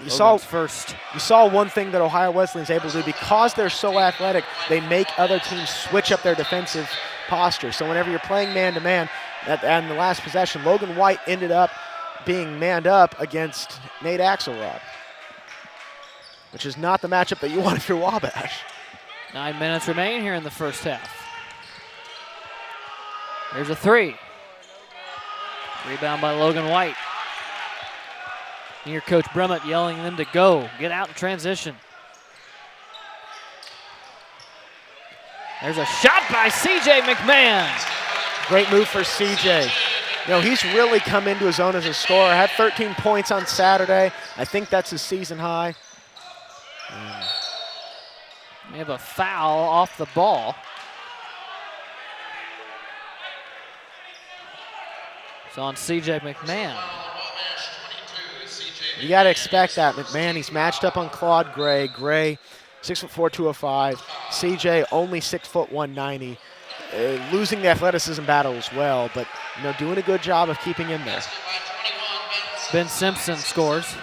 You saw one thing that Ohio Wesleyan's able to do. Because they're so athletic, they make other teams switch up their defensive posture. So whenever you're playing man-to-man, and the last possession, Logan White ended up being manned up against Nate Axelrod, which is not the matchup that you want if you're Wabash. 9 minutes remain here in the first half. Here's a three. Rebound by Logan White. You hear Coach Bremmett yelling them to go, get out in transition. There's a shot by C.J. McMahon. Great move for C.J. You know, he's really come into his own as a scorer. Had 13 points on Saturday. I think that's his season high. We have a foul off the ball. It's on C.J. McMahon. You got to expect that. McMahon, he's matched up on Claude Gray. Gray, 6'4", 205. CJ, only 6', 190. Losing the athleticism battle as well, but, you know, doing a good job of keeping him there. Ben Simpson scores.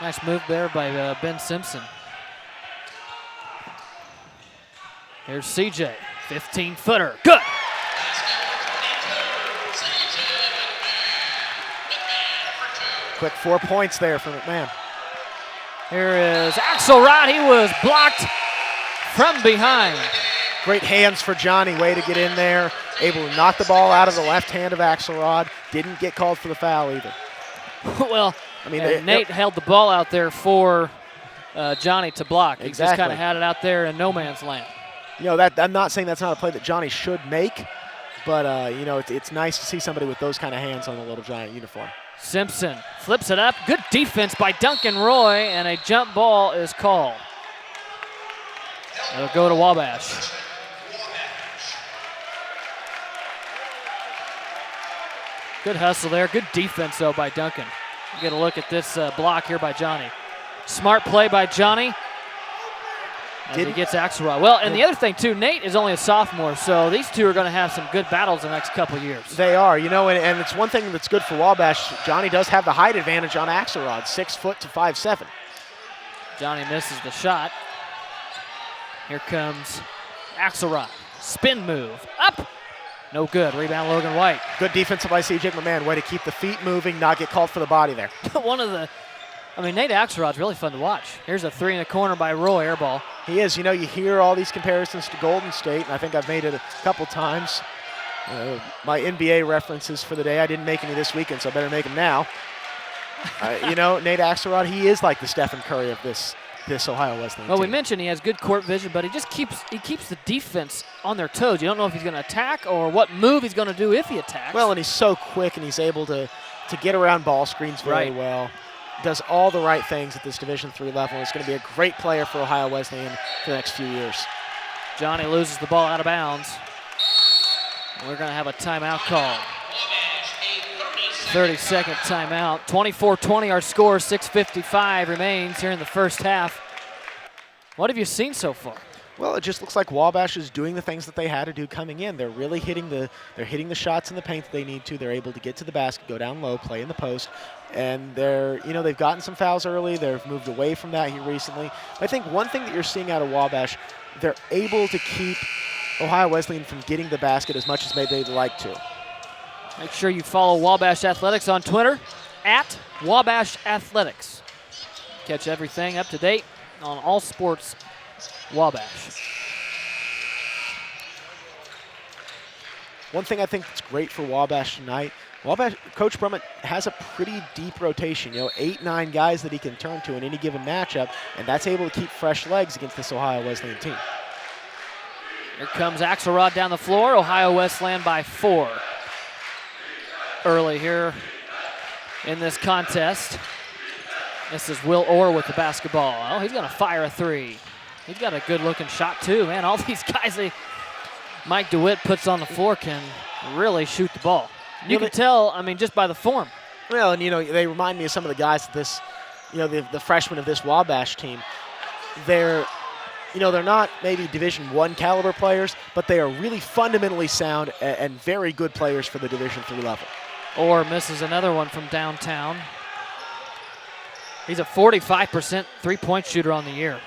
Nice move there by Ben Simpson. Here's CJ, 15-footer. Good. Quick 4 points there for McMahon. Here is Axelrod. He was blocked from behind. Great hands for Johnny. Way to get in there. Able to knock the ball out of the left hand of Axelrod. Didn't get called for the foul either. Well, I mean, Nate held the ball out there for Johnny to block. He just kind of had it out there in no man's land. You know, I'm not saying that's not a play that Johnny should make, but, you know, it's nice to see somebody with those kind of hands on the Little Giant uniform. Simpson flips it up. Good defense by Duncan Roy, and a jump ball is called. It'll go to Wabash. Good hustle there. Good defense, though, by Duncan. Get a look at this block here by Johnny. Smart play by Johnny. As he gets Axelrod. Well, and the other thing, too, Nate is only a sophomore, so these two are going to have some good battles in the next couple of years. They are, you know, and it's one thing that's good for Wabash. Johnny does have the height advantage on Axelrod, 6 foot to 5'7". Johnny misses the shot. Here comes Axelrod. Spin move. Up. No good. Rebound, Logan White. Good defense by C.J. McMahon. Way to keep the feet moving, not get called for the body there. Nate Axelrod's really fun to watch. Here's a three in the corner by Roy, air ball. He is. You know, you hear all these comparisons to Golden State, and I think I've made it a couple times. My NBA references for the day, I didn't make any this weekend, so I better make them now. You know, Nate Axelrod, he is like the Stephen Curry of this Ohio Wesleyan team. We mentioned he has good court vision, but he keeps the defense on their toes. You don't know if he's going to attack or what move he's going to do if he attacks. Well, and he's so quick, and he's able to get around ball screens very well. Does all the right things at this Division III level. It's going to be a great player for Ohio Wesleyan for the next few years. Johnny loses the ball out of bounds. We're going to have a timeout call. 30-second timeout. 24-20 our score, 6:55 remains here in the first half. What have you seen so far? Well, it just looks like Wabash is doing the things that they had to do coming in. They're really hitting the shots in the paint that they need to. They're able to get to the basket, go down low, play in the post, and they've gotten some fouls early. They've moved away from that here recently. I think one thing that you're seeing out of Wabash, they're able to keep Ohio Wesleyan from getting the basket as much as they'd like to. Make sure you follow Wabash Athletics on Twitter, at Wabash Athletics. Catch everything up to date on all sports Wabash. One thing I think that's great for Wabash tonight, Coach Brummett has a pretty deep rotation, 8, 9 guys that he can turn to in any given matchup, and that's able to keep fresh legs against this Ohio Wesleyan team. Here comes Axelrod down the floor. Ohio Wesleyan by 4. Early here in this contest. This is Will Orr with the basketball. Oh, he's going to fire a 3. He's got a good-looking shot, too. Man, all these guys Mike DeWitt puts on the floor can really shoot the ball. You can tell, just by the form. Well, and, they remind me of some of the guys that the freshmen of this Wabash team. They're not maybe Division I caliber players, but they are really fundamentally sound and very good players for the Division III level. Orr misses another one from downtown. He's a 45% three-point shooter on the year.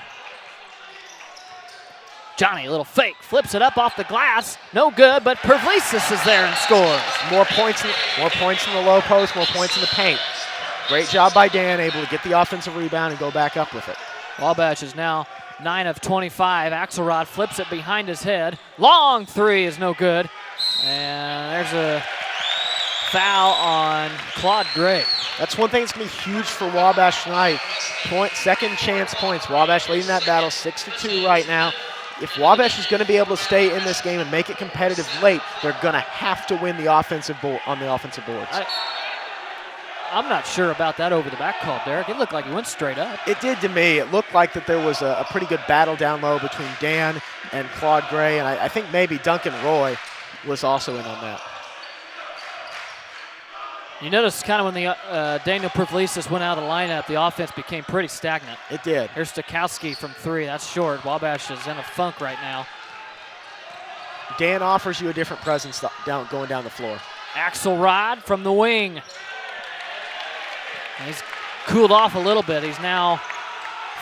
Johnny, a little fake, flips it up off the glass. No good, but Pervlesis is there and scores. More points in the low post, more points in the paint. Great job by Dan, able to get the offensive rebound and go back up with it. Wabash is now 9 of 25. Axelrod flips it behind his head. Long 3 is no good. And there's a foul on Claude Gray. That's one thing that's going to be huge for Wabash tonight. Second chance points. Wabash leading that battle 6-2 right now. If Wabash is going to be able to stay in this game and make it competitive late, they're going to have to win the offensive on the offensive boards. I'm not sure about that over the back call, Derek. It looked like he went straight up. It did to me. It looked like that there was a pretty good battle down low between Dan and Claude Gray, and I think maybe Duncan Roy was also in on that. You notice kind of when the Daniel Pervlesis went out of the lineup, the offense became pretty stagnant. It did. Here's Stokowski from 3. That's short. Wabash is in a funk right now. Dan offers you a different presence going down the floor. Axelrod from the wing. He's cooled off a little bit. He's now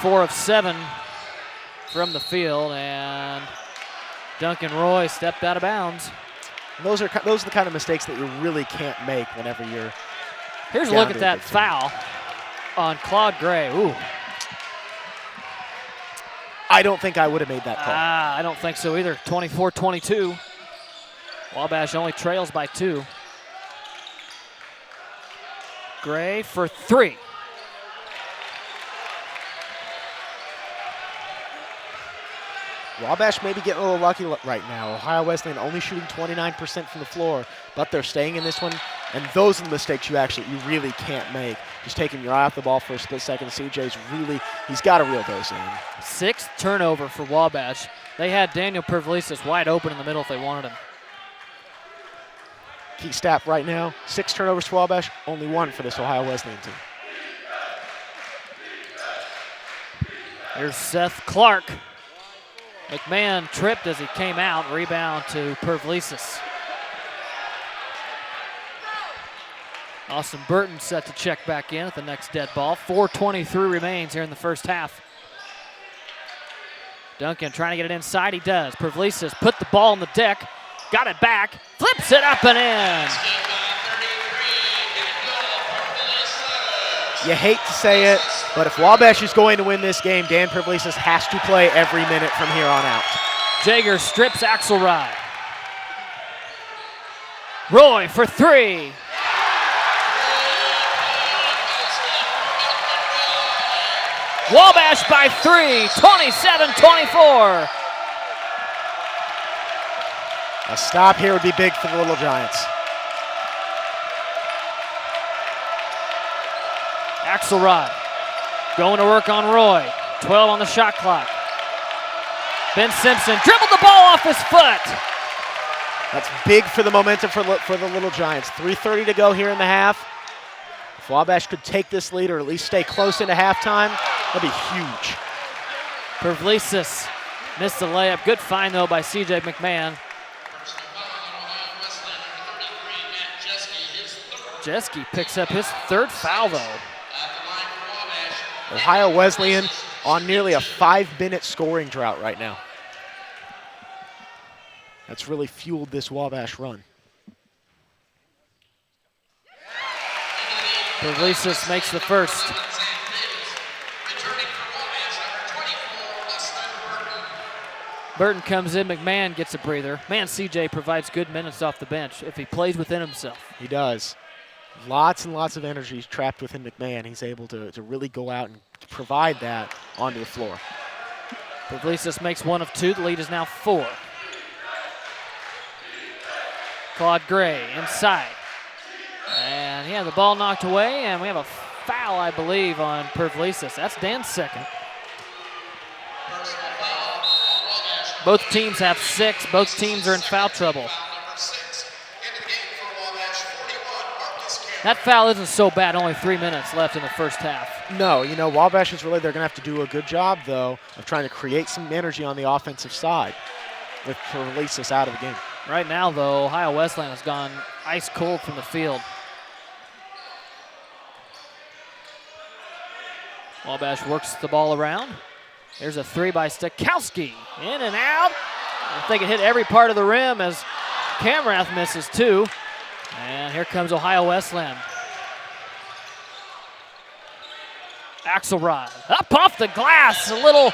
4 of 7 from the field, and Duncan Roy stepped out of bounds. Those are the kind of mistakes that you really can't make whenever you're. Here's a look at that foul on Claude Gray. Ooh. I don't think I would have made that call. I don't think so either. 24-22. Wabash only trails by 2. Gray for 3. Wabash may be getting a little lucky right now. Ohio Wesleyan only shooting 29% from the floor, but they're staying in this one, and those are the mistakes you really can't make. Just taking your eye off the ball for a split second. He's got to reel those in. 6th turnover for Wabash. They had Daniel Pervlesis wide open in the middle if they wanted him. Key stat right now, 6 turnovers for Wabash, only 1 for this Ohio Wesleyan team. Here's Seth Clark. McMahon tripped as he came out. Rebound to Pervlesis. Austin Burton set to check back in at the next dead ball. 4:23 remains here in the first half. Duncan trying to get it inside. He does. Pervlesis put the ball on the deck. Got it back. Flips it up and in. You hate to say it, but if Wabash is going to win this game, Dan Pervlesis has to play every minute from here on out. Jager strips Axelrod. Roy for 3. Wabash by 3, 27-24. A stop here would be big for the Little Giants. Axelrod going to work on Roy. 12 on the shot clock. Ben Simpson dribbled the ball off his foot. That's big for the momentum for the Little Giants. 3:30 to go here in the half. If Wabash could take this lead or at least stay close into halftime, that'd be huge. Pavlicis missed the layup. Good find, though, by C.J. McMahon. Jeske picks up his 3rd foul, though. Ohio Wesleyan on nearly a 5-minute scoring drought right now. That's really fueled this Wabash run. Pavlicis makes the first. Burton comes in, McMahon gets a breather. Man, CJ provides good minutes off the bench if he plays within himself. He does. Lots and lots of energy trapped within McMahon. He's able to really go out and provide that onto the floor. Pavlicis makes 1 of 2. The lead is now 4. Claude Gray inside. And he had the ball knocked away, and we have a foul, I believe, on Pavlicis. That's Dan's 2nd. Both teams have 6. Both teams are in foul trouble. That foul isn't so bad. Only 3 minutes left in the first half. No, you know, Wabash is really, they're going to have to do a good job, though, of trying to create some energy on the offensive side with Pavlicis out of the game. Right now, though, Ohio Wesleyan has gone ice cold from the field. Wabash works the ball around. There's a 3 by Stakowski. In and out. I think it hit every part of the rim as Camrath misses 2. And here comes Ohio Wesleyan. Axelrod up off the glass. A little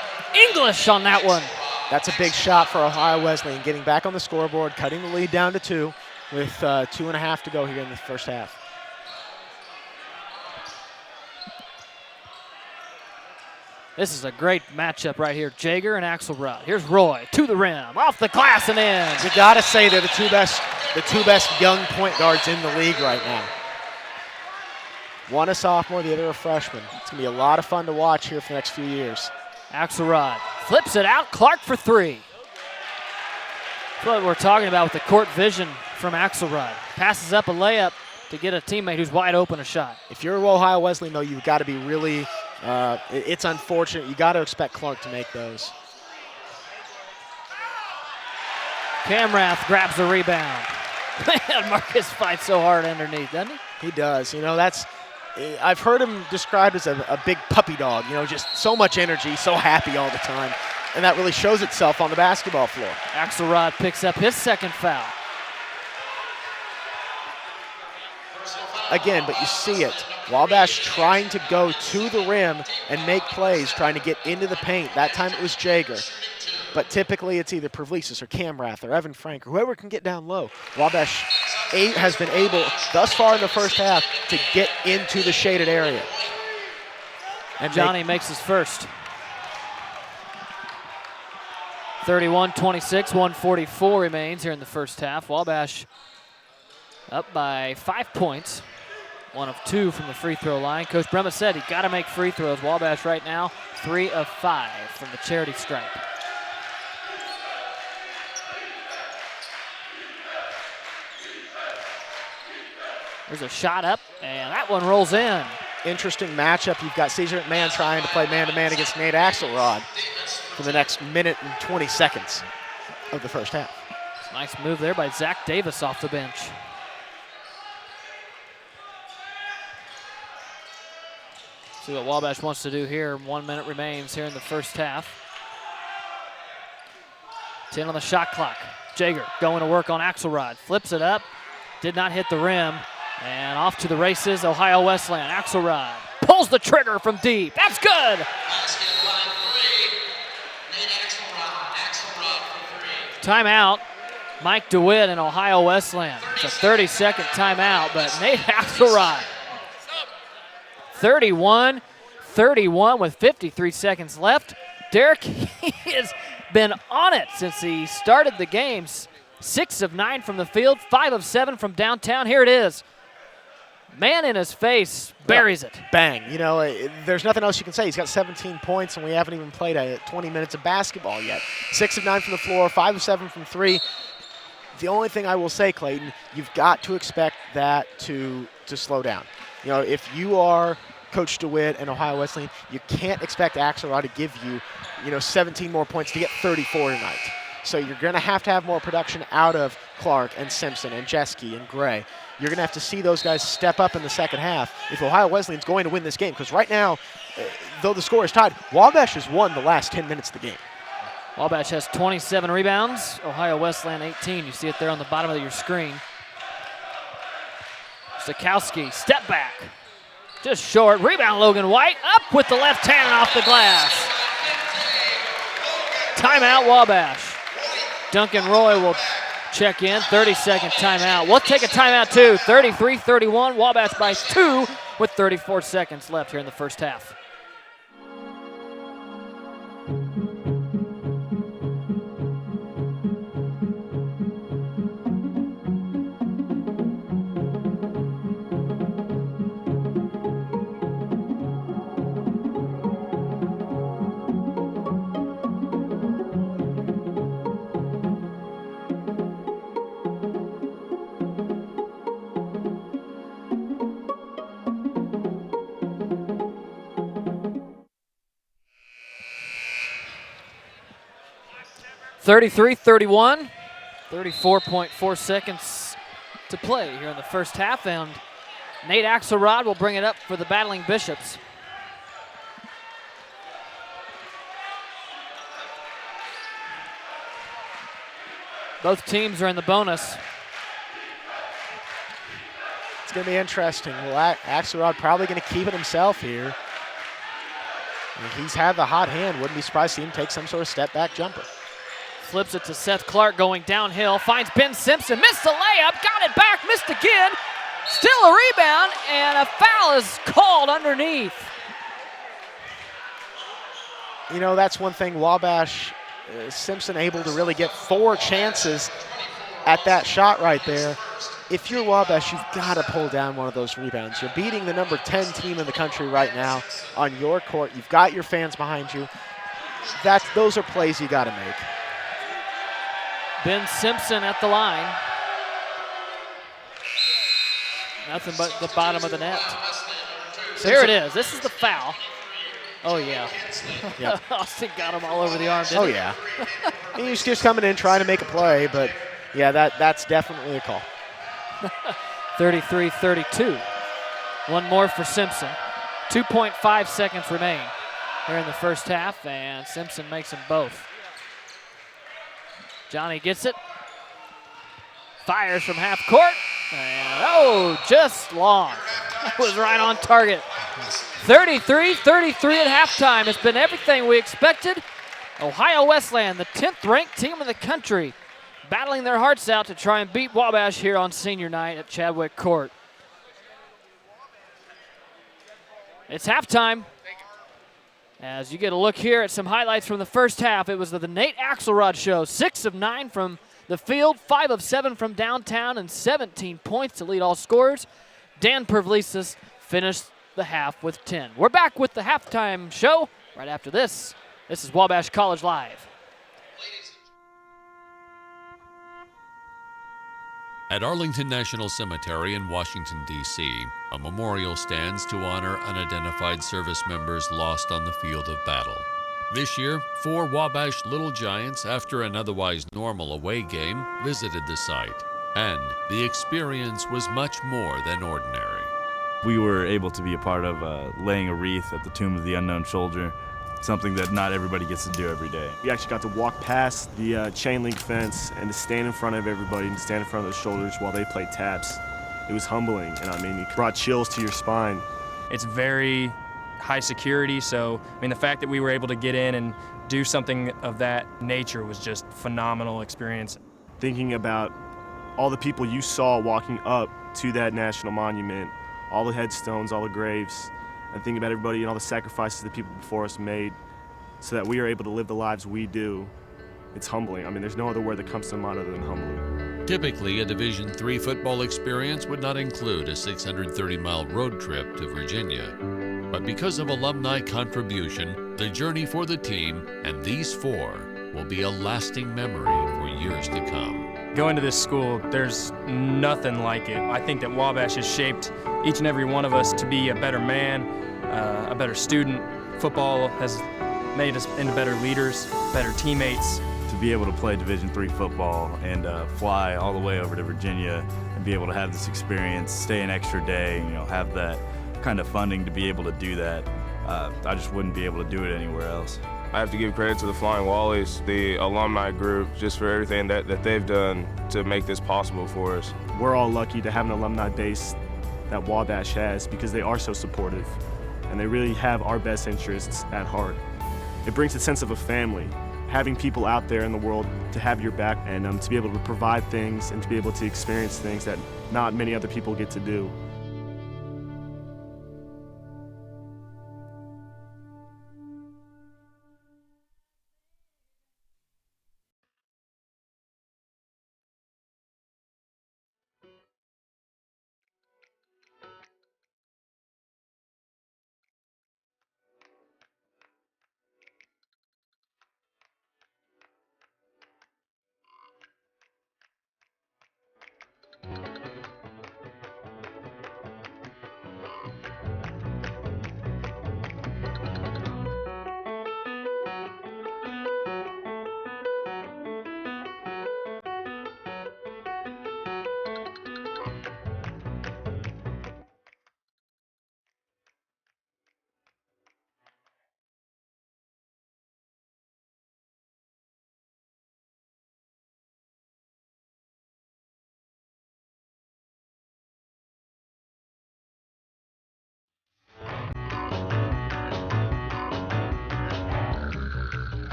English on that one. That's a big shot for Ohio Wesleyan, getting back on the scoreboard, cutting the lead down to 2 with 2.5 to go here in the first half. This is a great matchup right here. Jager and Axelrod. Here's Roy to the rim, off the glass and in. You got to say they're the two best young point guards in the league right now. One a sophomore, the other a freshman. It's going to be a lot of fun to watch here for the next few years. Axelrod flips it out. Clark for 3. That's what we're talking about with the court vision from Axelrod. Passes up a layup to get a teammate who's wide open a shot. If you're Ohio Wesleyan, though, you've got to be really, it's unfortunate. You got to expect Clark to make those. Camrath grabs the rebound. Man, Marcus fights so hard underneath, doesn't he? He does. You know, I've heard him described as a big puppy dog, you know, just so much energy, so happy all the time. And that really shows itself on the basketball floor. Axelrod picks up his 2nd foul. Again, but you see it. Wabash trying to go to the rim and make plays, trying to get into the paint. That time it was Jager. But typically it's either Pavlicis or Camrath or Evan Frank or whoever can get down low. Wabash has been able, thus far in the first half, to get into the shaded area. And Johnny makes his first. 31-26, 1:44 remains here in the first half. Wabash up by 5 points. 1 of 2 from the free throw line. Coach Brema said he got to make free throws. Wabash right now 3 of 5 from the charity stripe. There's a shot up, and that one rolls in. Interesting matchup. You've got C.J. McMahon trying to play man-to-man against Nate Axelrod for the next minute and 20 seconds of the first half. Nice move there by Zach Davis off the bench. See what Wabash wants to do here. 1 minute remains here in the first half. 10 on the shot clock. Jager going to work on Axelrod. Flips it up. Did not hit the rim. And off to the races, Ohio Wesleyan. Axelrod pulls the trigger from deep. That's good. Timeout. Mike DeWitt and Ohio Wesleyan. It's a 30-second timeout, but Nate Axelrod. 31-31 with 53 seconds left. Derek, he has been on it since he started the games. 6 of 9 from the field, 5 of 7 from downtown. Here it is. Man in his face, buries it. Bang. You know, there's nothing else you can say. He's got 17 points, and we haven't even played 20 minutes of basketball yet. 6 of 9 from the floor, 5 of 7 from 3. The only thing I will say, Clayton, you've got to expect that to slow down. You know, if you are Coach DeWitt and Ohio Wesleyan, you can't expect Axelrod to give you, 17 more points to get 34 tonight. So you're going to have more production out of Clark and Simpson and Jeske and Gray. You're going to have to see those guys step up in the second half if Ohio Wesleyan's going to win this game. Because right now, though the score is tied, Wabash has won the last 10 minutes of the game. Wabash has 27 rebounds. Ohio Wesleyan 18. You see it there on the bottom of your screen. Stokowski, step back. Just short. Rebound, Logan White. Up with the left hand off the glass. Timeout, Wabash. Duncan Roy will check in. 30-second timeout. We'll take a timeout, too. 33-31. Wabash by 2 with 34 seconds left here in the first half. (33-31). 34.4 seconds to play here in the first half, and Nate Axelrod will bring it up for the Battling Bishops. Both teams are in the bonus. It's going to be interesting. Well, Axelrod probably going to keep it himself here. And he's had the hot hand. Wouldn't be surprised to see him take some sort of step-back jumper. Flips it to Seth Clark going downhill. Finds Ben Simpson. Missed the layup. Got it back. Missed again. Still a rebound. And a foul is called underneath. That's one thing. Wabash, Simpson able to really get 4 chances at that shot right there. If you're Wabash, you've got to pull down one of those rebounds. You're beating the number 10 team in the country right now on your court. You've got your fans behind you. Those are plays you got to make. Ben Simpson at the line. Nothing but the bottom of the net. There it is. This is the foul. Oh, yeah. Yep. Austin got him all over the arm, didn't he? Oh, yeah. He's just coming in trying to make a play, but, yeah, that's definitely a call. 33-32. One more for Simpson. 2.5 seconds remain here in the first half, and Simpson makes them both. Johnny gets it. Fires from half court. And, just long. That was right on target. 33-33 at halftime. It's been everything we expected. Ohio Wesleyan, the 10th ranked team in the country, battling their hearts out to try and beat Wabash here on senior night at Chadwick Court. It's halftime. As you get a look here at some highlights from the first half, it was the Nate Axelrod show. 6 of 9 from the field, 5 of 7 from downtown, and 17 points to lead all scorers. Dan Pervlisis finished the half with 10. We're back with the halftime show right after this. This is Wabash College Live. At Arlington National Cemetery in Washington, D.C., a memorial stands to honor unidentified service members lost on the field of battle. This year, 4 Wabash Little Giants, after an otherwise normal away game, visited the site. And the experience was much more than ordinary. We were able to be a part of laying a wreath at the tomb of the unknown soldier, something that not everybody gets to do every day. We actually got to walk past the chain link fence and to stand in front of everybody and stand in front of their shoulders while they played taps. It was humbling, and it brought chills to your spine. It's very high security, so the fact that we were able to get in and do something of that nature was just a phenomenal experience. Thinking about all the people you saw walking up to that national monument, all the headstones, all the graves, and thinking about everybody and all the sacrifices that people before us made so that we are able to live the lives we do. It's humbling. There's no other word that comes to mind other than humbling. Typically, a Division III football experience would not include a 630-mile road trip to Virginia. But because of alumni contribution, the journey for the team and these 4 will be a lasting memory for years to come. Going to this school, there's nothing like it. I think that Wabash has shaped each and every one of us to be a better man, a better student. Football has made us into better leaders, better teammates. To be able to play Division III football and fly all the way over to Virginia and be able to have this experience, stay an extra day, have that kind of funding to be able to do that, I just wouldn't be able to do it anywhere else. I have to give credit to the Flying Wallies, the alumni group, just for everything that they've done to make this possible for us. We're all lucky to have an alumni base that Wabash has because they are so supportive and they really have our best interests at heart. It brings a sense of a family, having people out there in the world to have your back and to be able to provide things and to be able to experience things that not many other people get to do.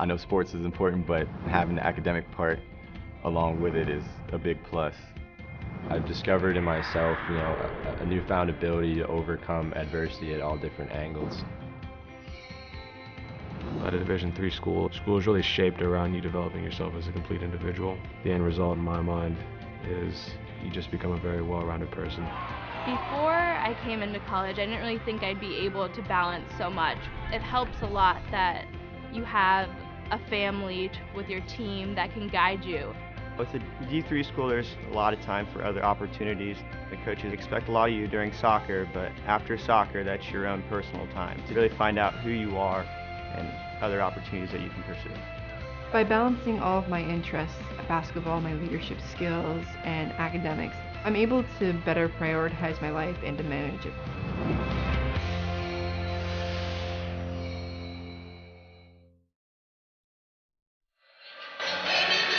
I know sports is important, but having the academic part along with it is a big plus. I've discovered in myself, a newfound ability to overcome adversity at all different angles. At a Division III school is really shaped around you developing yourself as a complete individual. The end result in my mind is you just become a very well-rounded person. Before I came into college, I didn't really think I'd be able to balance so much. It helps a lot that you have a family with your team that can guide you. With a D3 school, there's a lot of time for other opportunities. The coaches expect a lot of you during soccer, but after soccer, that's your own personal time to really find out who you are and other opportunities that you can pursue. By balancing all of my interests, basketball, my leadership skills, and academics, I'm able to better prioritize my life and to manage it.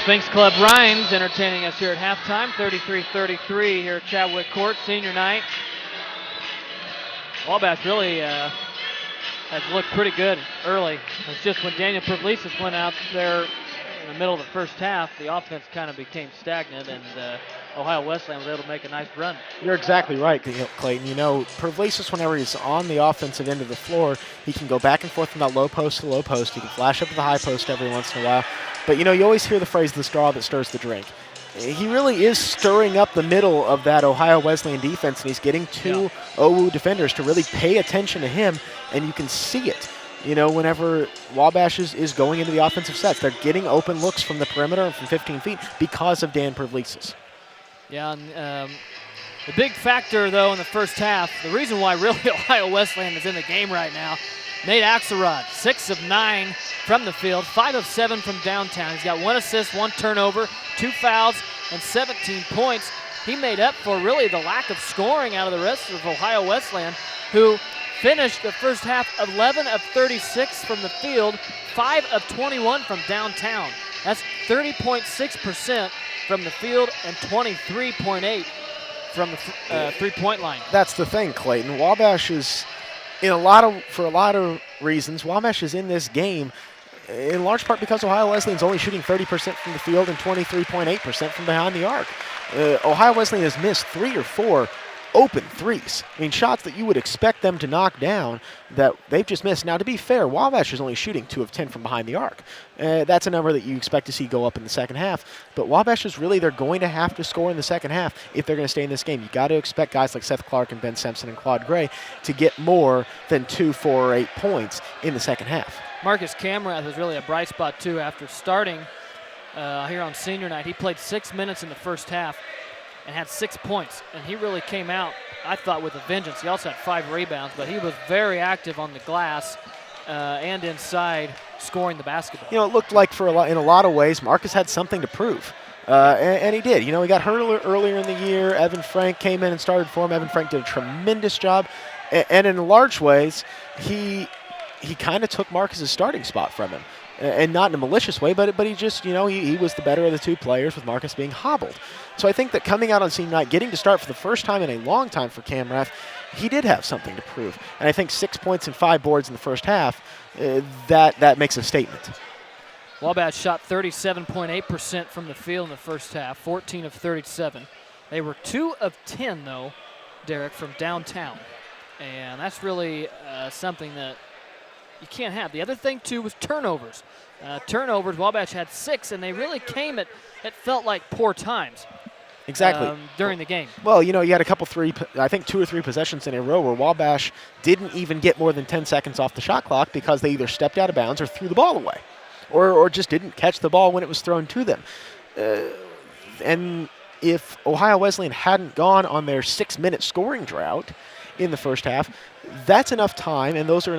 Sphinx Club Rhines entertaining us here at halftime, 33-33 here at Chadwick Court, senior night. Wabash really has looked pretty good early. It's just when Daniel Pavlidis went out there in the middle of the first half, the offense kind of became stagnant, and Ohio Wesleyan was able to make a nice run. You're exactly right, Clayton. Pavlidis, whenever he's on the offensive end of the floor, he can go back and forth from that low post to low post. He can flash up to the high post every once in a while. But, you always hear the phrase, the straw that stirs the drink. He really is stirring up the middle of that Ohio Wesleyan defense, and he's getting two OU defenders to really pay attention to him, and you can see it. Whenever Wabash is going into the offensive sets, they're getting open looks from the perimeter and from 15 feet because of Dan Pavlidis. Yeah, and the big factor, though, in the first half, the reason why really Ohio Wesleyan is in the game right now, Nate Axelrod, 6 of 9 from the field, 5 of 7 from downtown. He's got 1 assist, 1 turnover, 2 fouls, and 17 points. He made up for really the lack of scoring out of the rest of Ohio Wesleyan, who finished the first half 11 of 36 from the field, 5 of 21 from downtown. That's 30.6% from the field and 23.8 from the three-point line. That's the thing, Clayton. Wabash is, for a lot of reasons, Wabash is in this game in large part because Ohio Wesleyan's only shooting 30% from the field and 23.8% from behind the arc. Ohio Wesleyan has missed 3 or 4 open threes. Shots that you would expect them to knock down that they've just missed. Now, to be fair, Wabash is only shooting 2 of 10 from behind the arc. That's a number that you expect to see go up in the second half. But Wabash is they're going to have to score in the second half if they're going to stay in this game. You got to expect guys like Seth Clark and Ben Simpson and Claude Gray to get more than 2, 4, or 8 points in the second half. Marcus Camrath was really a bright spot too after starting here on senior night. He played 6 minutes in the first half and had 6 points, and he really came out, I thought, with a vengeance. He also had 5 rebounds, but he was very active on the glass and inside, scoring the basketball. You know, it looked like in a lot of ways, Marcus had something to prove. And he did. You know, he got hurt earlier in the year. Evan Frank came in and started for him. Evan Frank did a tremendous job. And in large ways, he kind of took Marcus's starting spot from him. And not in a malicious way, but he just, you know, he was the better of the two players with Marcus being hobbled. So I think that coming out on senior night, getting to start for the first time in a long time for Camrath, he did have something to prove. And I think 6 points and 5 boards in the first half, that makes a statement. Wabash shot 37.8% from the field in the first half, 14 of 37. They were 2 of 10, though, Derek, from downtown. And that's really something that you can't have. The other thing, too, was turnovers. Wabash had 6, and they really came at, it felt like poor times. Exactly. During the game. Well, you know, you had I think 2 or 3 possessions in a row where Wabash didn't even get more than 10 seconds off the shot clock because they either stepped out of bounds or threw the ball away. Or just didn't catch the ball when it was thrown to them. And if Ohio Wesleyan hadn't gone on their 6-minute scoring drought in the first half, that's enough time, and those are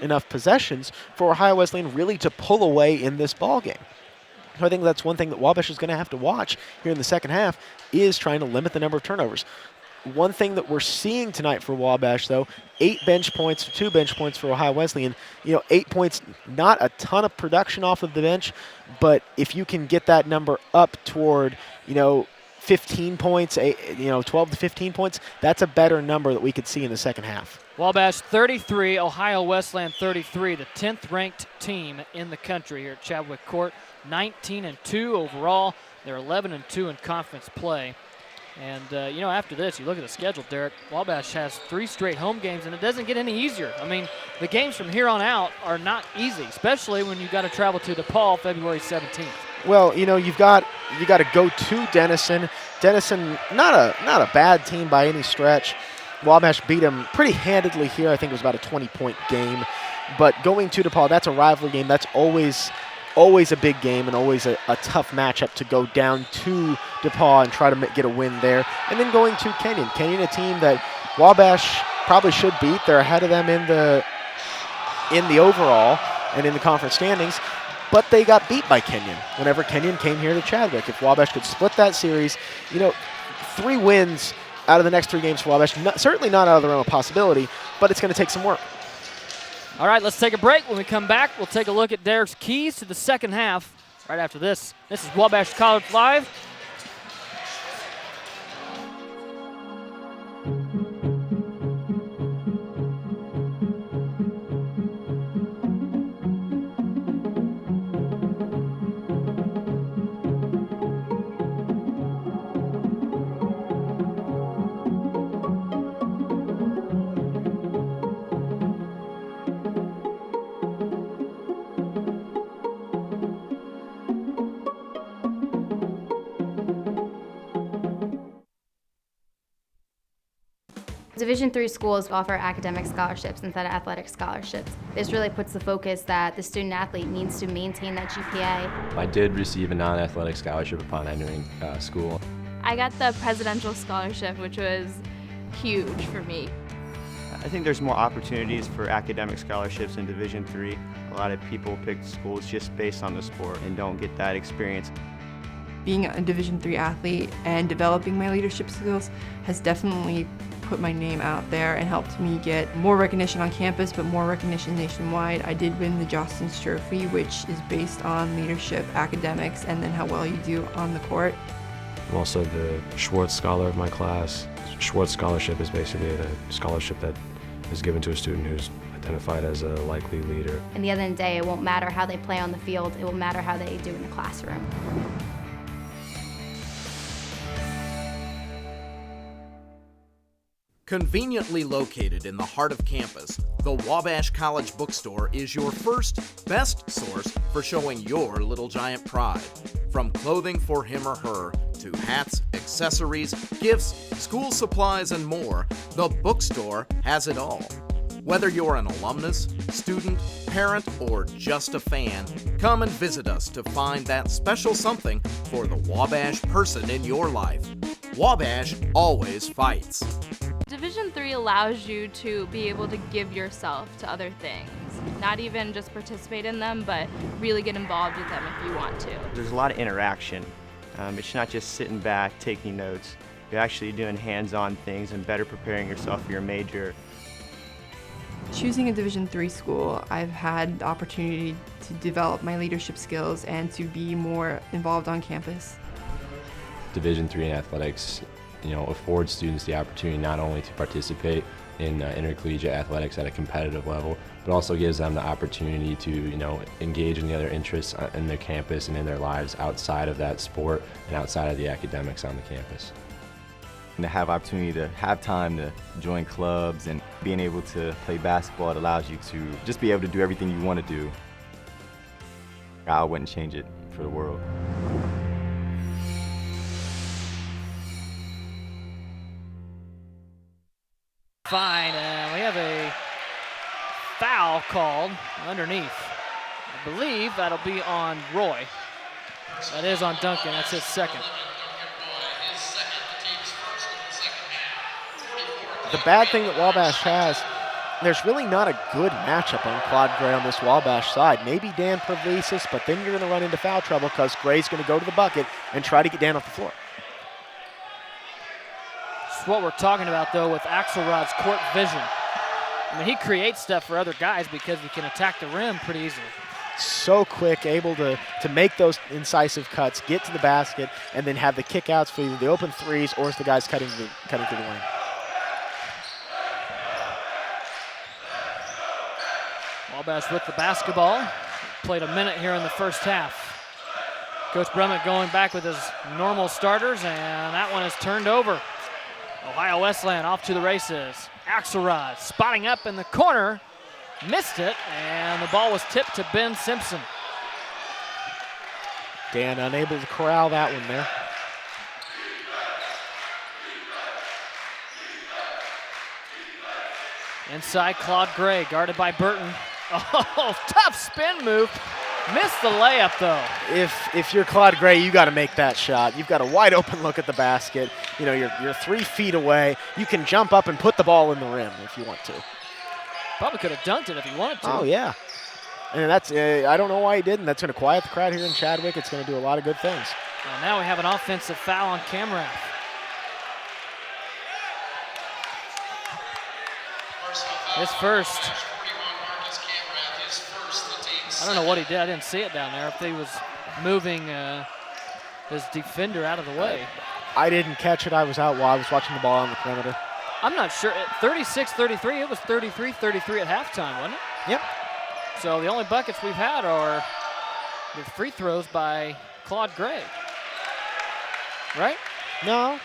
enough possessions for Ohio Wesleyan really to pull away in this ball game. I think that's one thing that Wabash is going to have to watch here in the second half, is trying to limit the number of turnovers. One thing that we're seeing tonight for Wabash, though, 2 bench points for Ohio Wesleyan. You know, 8 points, not a ton of production off of the bench, but if you can get that number up toward, 15 points, 12 to 15 points, that's a better number that we could see in the second half. Wabash 33, Ohio Wesleyan 33, the 10th ranked team in the country here at Chadwick Court. 19-2 overall. They're 11-2 in conference play. And, after this, you look at the schedule, Derek, Wabash has 3 straight home games, and it doesn't get any easier. I mean, the games from here on out are not easy, especially when you've got to travel to DePaul February 17th. Well, you got to go to Denison. Denison, not a bad team by any stretch. Wabash beat them pretty handedly here. I think it was about a 20-point game. But going to DePaul, that's a rivalry game. That's always a big game and always a tough matchup to go down to DePaul and try to get a win there. And then going to Kenyon. Kenyon, a team that Wabash probably should beat. They're ahead of them in the overall and in the conference standings. But they got beat by Kenyon whenever Kenyon came here to Chadwick. If Wabash could split that series, 3 wins out of the next 3 games for Wabash, certainly not out of the realm of possibility, but it's going to take some work. All right, let's take a break. When we come back, we'll take a look at Derek's keys to the second half right after this. This is Wabash College Live. Division III schools offer academic scholarships instead of athletic scholarships. This really puts the focus that the student athlete needs to maintain that GPA. I did receive a non-athletic scholarship upon entering school. I got the presidential scholarship, which was huge for me. I think there's more opportunities for academic scholarships in Division III. A lot of people pick schools just based on the sport and don't get that experience. Being a Division III athlete and developing my leadership skills has definitely put my name out there and helped me get more recognition on campus, but more recognition nationwide. I did win the Jostens Trophy, which is based on leadership, academics, and then how well you do on the court. I'm also the Schwartz Scholar of my class. Schwartz Scholarship is basically a scholarship that is given to a student who's identified as a likely leader. And the end of the day, it won't matter how they play on the field, it will matter how they do in the classroom. Conveniently located in the heart of campus, the Wabash College Bookstore is your first, best source for showing your Little Giant pride. From clothing for him or her, to hats, accessories, gifts, school supplies, and more, the bookstore has it all. Whether you're an alumnus, student, parent, or just a fan, come and visit us to find that special something for the Wabash person in your life. Wabash always fights. Division III allows you to be able to give yourself to other things. Not even just participate in them, but really get involved with them if you want to. There's a lot of interaction. It's not just sitting back, taking notes. You're actually doing hands-on things and better preparing yourself for your major. Choosing a Division III school, I've had the opportunity to develop my leadership skills and to be more involved on campus. Division III in athletics, affords students the opportunity not only to participate in intercollegiate athletics at a competitive level, but also gives them the opportunity to, engage in the other interests in their campus and in their lives outside of that sport and outside of the academics on the campus. And to have opportunity to have time to join clubs and being able to play basketball, it allows you to just be able to do everything you want to do. I wouldn't change it for the world. Fine, and we have a foul called underneath. I believe that'll be on Roy. That is on Duncan, that's his second. The bad thing that Wabash has, there's really not a good matchup on Claude Gray on this Wabash side. Maybe Dan Pavlisis, but then you're going to run into foul trouble because Gray's going to go to the bucket and try to get Dan off the floor. That's what we're talking about, though, with Axelrod's court vision. I mean, he creates stuff for other guys because he can attack the rim pretty easily. So quick, able to make those incisive cuts, get to the basket, and then have the kickouts for either the open threes or the guys cutting through the lane. Wabash with the basketball. Played a minute here in the first half. Coach Brummett going back with his normal starters, and that one is turned over. Ohio Wesleyan off to the races. Axelrod spotting up in the corner, missed it, and the ball was tipped to Ben Simpson. Dan unable to corral that one there. Inside, Claude Gray, guarded by Burton. Oh, tough spin move. Missed the layup, though. If you're Claude Gray, you got to make that shot. You've got a wide open look at the basket. You're 3 feet away. You can jump up and put the ball in the rim if you want to. Probably could have dunked it if he wanted to. Oh, yeah. And that's, I don't know why he didn't. That's going to quiet the crowd here in Chadwick. It's going to do a lot of good things. And now we have an offensive foul on Camrath. His first. I don't know what he did. I didn't see it down there. If he was moving his defender out of the way. I didn't catch it. I was out while I was watching the ball on the perimeter. I'm not sure. 36-33. It was 33-33 at halftime, wasn't it? Yep. So the only buckets we've had are the free throws by Claude Gray. Right? No.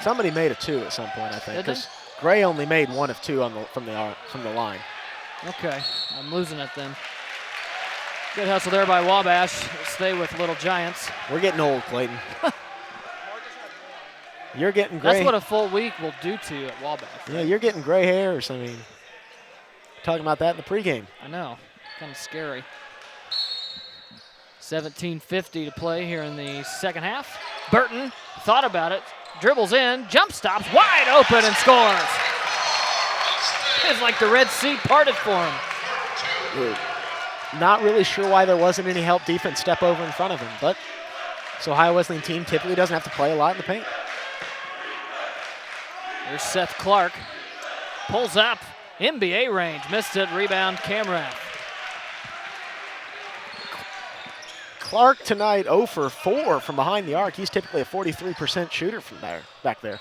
Somebody made a 2 at some point, I think. Because Gray only made 1 of 2 from the line. Okay, I'm losing it then. Good hustle there by Wabash. Stay with Little Giants. We're getting old, Clayton. You're getting gray. That's what a full week will do to you at Wabash. Right? Yeah, you're getting gray hairs. I mean, talking about that in the pregame. I know, kind of scary. 17:50 to play here in the second half. Burton thought about it, dribbles in, jump stops, wide open and scores. It's like the Red Sea parted for him. Not really sure why there wasn't any help defense step over in front of him, but this Ohio Wesleyan team typically doesn't have to play a lot in the paint. There's Seth Clark. Pulls up, NBA range, missed it, rebound Camrath. Clark tonight 0 for 4 from behind the arc. He's typically a 43% shooter from back there.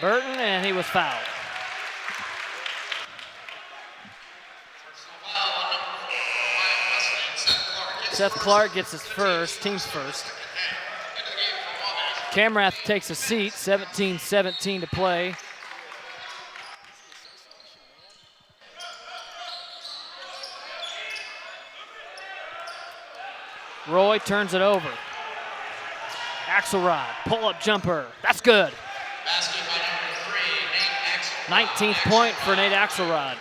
Burton, and he was fouled. Seth Clark gets his first, team's first. Camrath takes a seat, 17-17 to play. Roy turns it over. Axelrod, pull-up jumper. That's good. Basket by number 3, Nate Axelrod. 19th point for Nate Axelrod.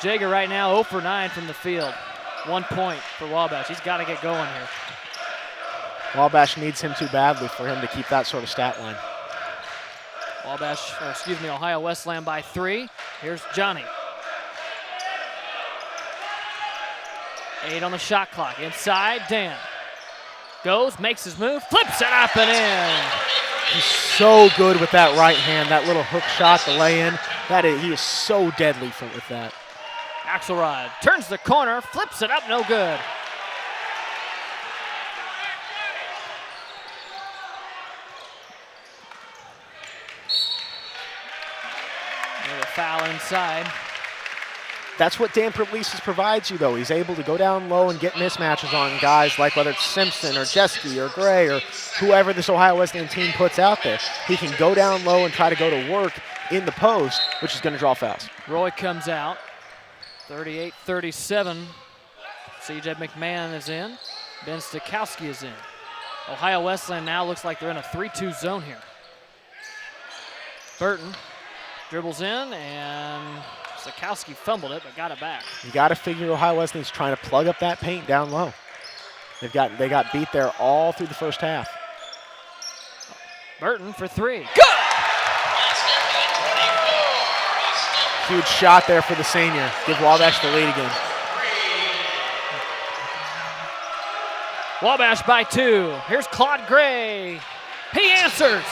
Jager right now 0 for 9 from the field. 1 point for Wabash. He's got to get going here. Wabash needs him too badly for him to keep that sort of stat line. Ohio Wesleyan by 3. Here's Johnny. 8 on the shot clock. Inside, Dan. Goes, makes his move, flips it up and in. He's so good with that right hand, that little hook shot, the lay-in. He is so deadly with that. Axelrod turns the corner, flips it up, no good. Another foul inside. That's what Dan Pervlisis provides you, though. He's able to go down low and get mismatches on guys like whether it's Simpson or Jeske or Gray or whoever this Ohio Wesleyan team puts out there. He can go down low and try to go to work in the post, which is going to draw fouls. Roy comes out. 38-37. C.J. McMahon is in. Ben Stokowski is in. Ohio Wesleyan now looks like they're in a 3-2 zone here. Burton dribbles in, and Stokowski fumbled it, but got it back. You got to figure Ohio Wesleyan's trying to plug up that paint down low. They got beat there all through the first half. Burton for 3. Good! Huge shot there for the senior. Give Wabash the lead again. Wabash by 2. Here's Claude Gray. He answers.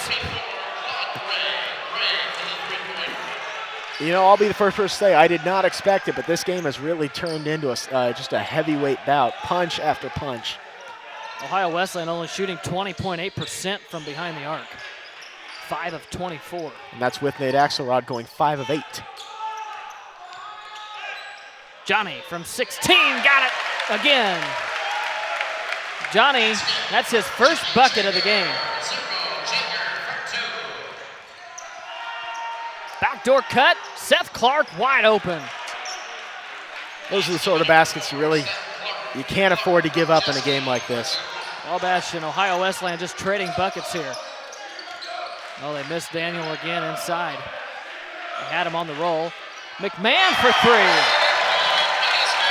You know, I'll be the first person to say I did not expect it, but this game has really turned into just a heavyweight bout, punch after punch. Ohio Wesleyan only shooting 20.8% from behind the arc. 5 of 24. And that's with Nate Axelrod going 5 of 8. Johnny from 16, got it again. Johnny, that's his first bucket of the game. Backdoor cut, Seth Clark wide open. Those are the sort of baskets you can't afford to give up in a game like this. Wabash and Ohio Wesleyan just trading buckets here. Oh, they missed Daniel again inside. They had him on the roll. McMahon for 3.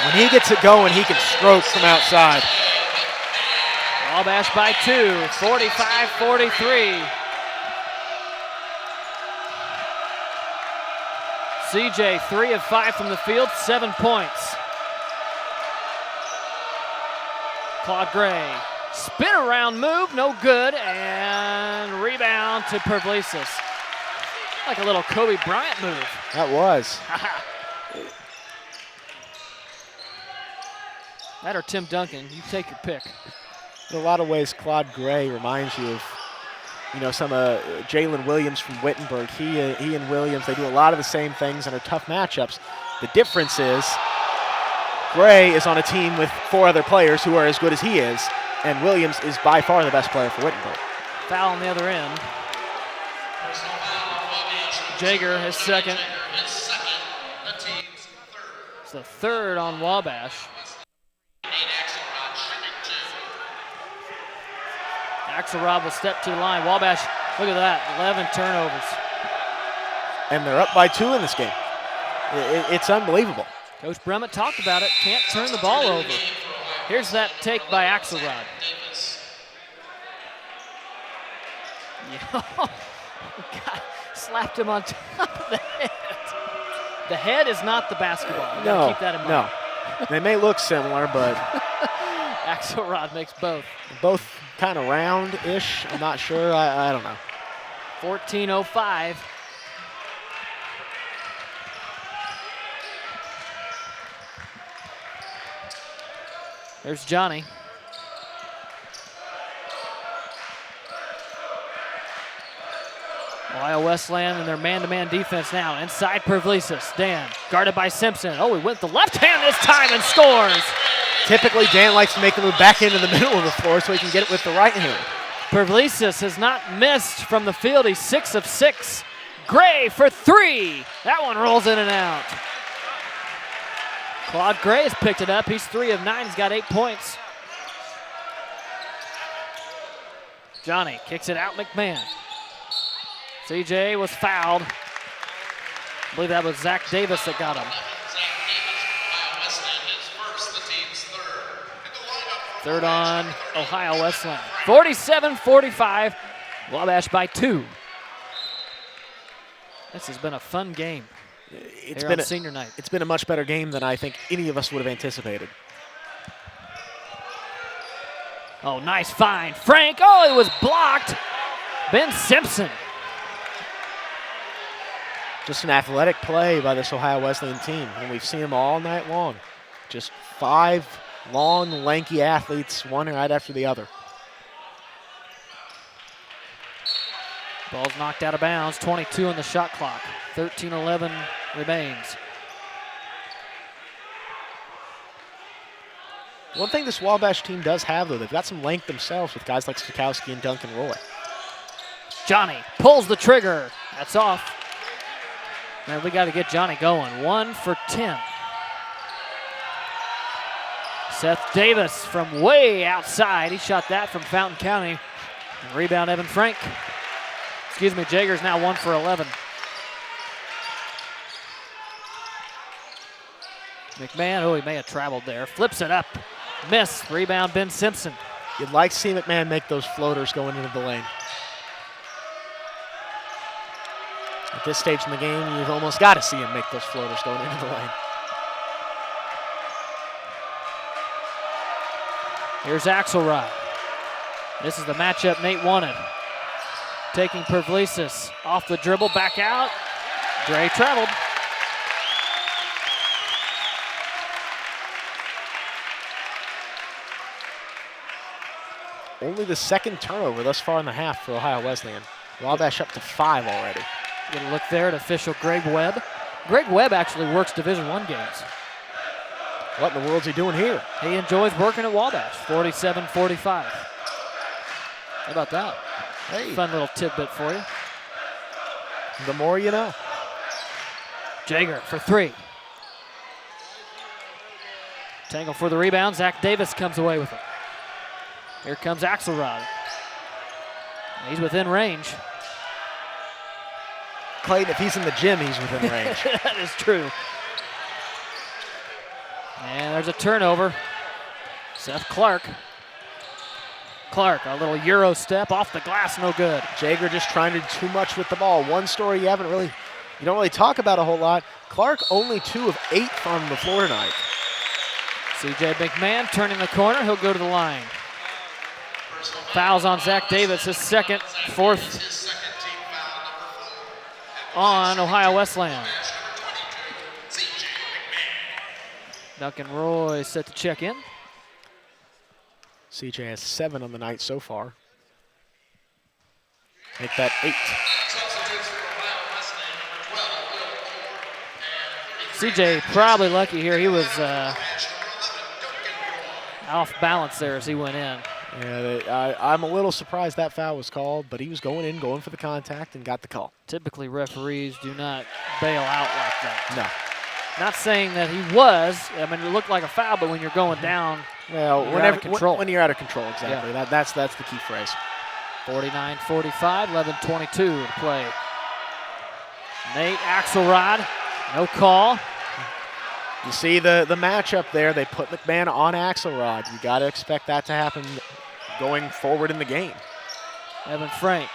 When he gets it going, he can stroke from outside. Wabash by 2, 45-43. CJ 3 of 5 from the field, 7 points. Claude Gray, spin around move, no good, and rebound to Pervlisis. Like a little Kobe Bryant move. That was. That or Tim Duncan, you take your pick. In a lot of ways, Claude Gray reminds you of, some of Jalen Williams from Wittenberg. He and Williams, they do a lot of the same things and are tough matchups. The difference is Gray is on a team with 4 other players who are as good as he is, and Williams is by far the best player for Wittenberg. Foul on the other end. Jager, his second. It's the third on Wabash. Axelrod will step to the line. Wabash, look at that, 11 turnovers. And they're up by 2 in this game. It's unbelievable. Coach Brummett talked about it, can't turn the ball over. Here's that take by Axelrod. God, slapped him on top of the head. The head is not the basketball. You gotta keep that in mind. No, they may look similar, but Axelrod makes both. Both kind of round-ish. I'm not sure. I don't know. 14:05. There's Johnny. Ohio Wesleyan and their man-to-man defense now. Inside Pervlisis. Dan, guarded by Simpson. Oh, he went the left hand this time and scores. Typically, Dan likes to make the move back into the middle of the floor so he can get it with the right hand. Pervlisis has not missed from the field. He's 6 of 6. Gray for 3. That one rolls in and out. Claude Gray has picked it up. He's 3 of 9. He's got 8 points. Johnny kicks it out. McMahon. CJ was fouled. I believe that was Zach Davis that got him. Third on Ohio Wesleyan. 47-45, Wabash by 2. This has been a fun game. It's here been on senior night. It's been a much better game than I think any of us would have anticipated. Oh, nice find. Frank, oh, it was blocked. Ben Simpson. Just an athletic play by this Ohio Wesleyan team, and we've seen them all night long. Just 5 long, lanky athletes, one right after the other. Ball's knocked out of bounds, 22 on the shot clock. 13-11 remains. One thing this Wabash team does have, though, they've got some length themselves with guys like Stokowski and Duncan Roy. Johnny pulls the trigger. That's off. Man, we got to get Johnny going. 1 for 10. Seth Davis from way outside. He shot that from Fountain County. And rebound, Evan Frank. Excuse me, Jager's now 1 for 11. McMahon, oh, he may have traveled there. Flips it up. Miss. Rebound, Ben Simpson. You'd like to see McMahon make those floaters going into the lane. At this stage in the game, you've almost got to see him make those floaters going into the lane. Here's Axelrod. This is the matchup Nate wanted. Taking Pervlesis off the dribble, back out. Gray traveled. Only the second turnover thus far in the half for Ohio Wesleyan. Wabash up to 5 already. Get a look there at official Greg Webb. Greg Webb actually works Division I games. What in the world's he doing here? He enjoys working at Wabash. 47-45. How about that? Hey. Fun little tidbit for you. The more you know. Jager for 3. Tangle for the rebound. Zach Davis comes away with it. Here comes Axelrod. He's within range. Clayton, if he's in the gym, he's within range. That is true. And there's a turnover. Seth Clark. Clark, a little Euro step off the glass, no good. Jager just trying to do too much with the ball. One story you don't really talk about a whole lot. Clark only 2 of 8 from the floor tonight. CJ McMahon turning the corner, he'll go to the line. Fouls on Zach Davis, his second, 4th on Ohio Wesleyan. Duncan Roy set to check in. CJ has 7 on the night so far. Make that 8. CJ probably lucky here. He was off balance there as he went in. Yeah, I'm a little surprised that foul was called, but he was going for the contact and got the call. Typically referees do not bail out like that. No. Not saying that he was. I mean, it looked like a foul, but when you're going down, well, you're out of control. When you're out of control, exactly. Yeah. That's the key phrase. 49-45, 11:22 to play. Nate Axelrod, no call. You see the matchup there. They put McMahon on Axelrod. You got to expect that to happen going forward in the game. Evan Frank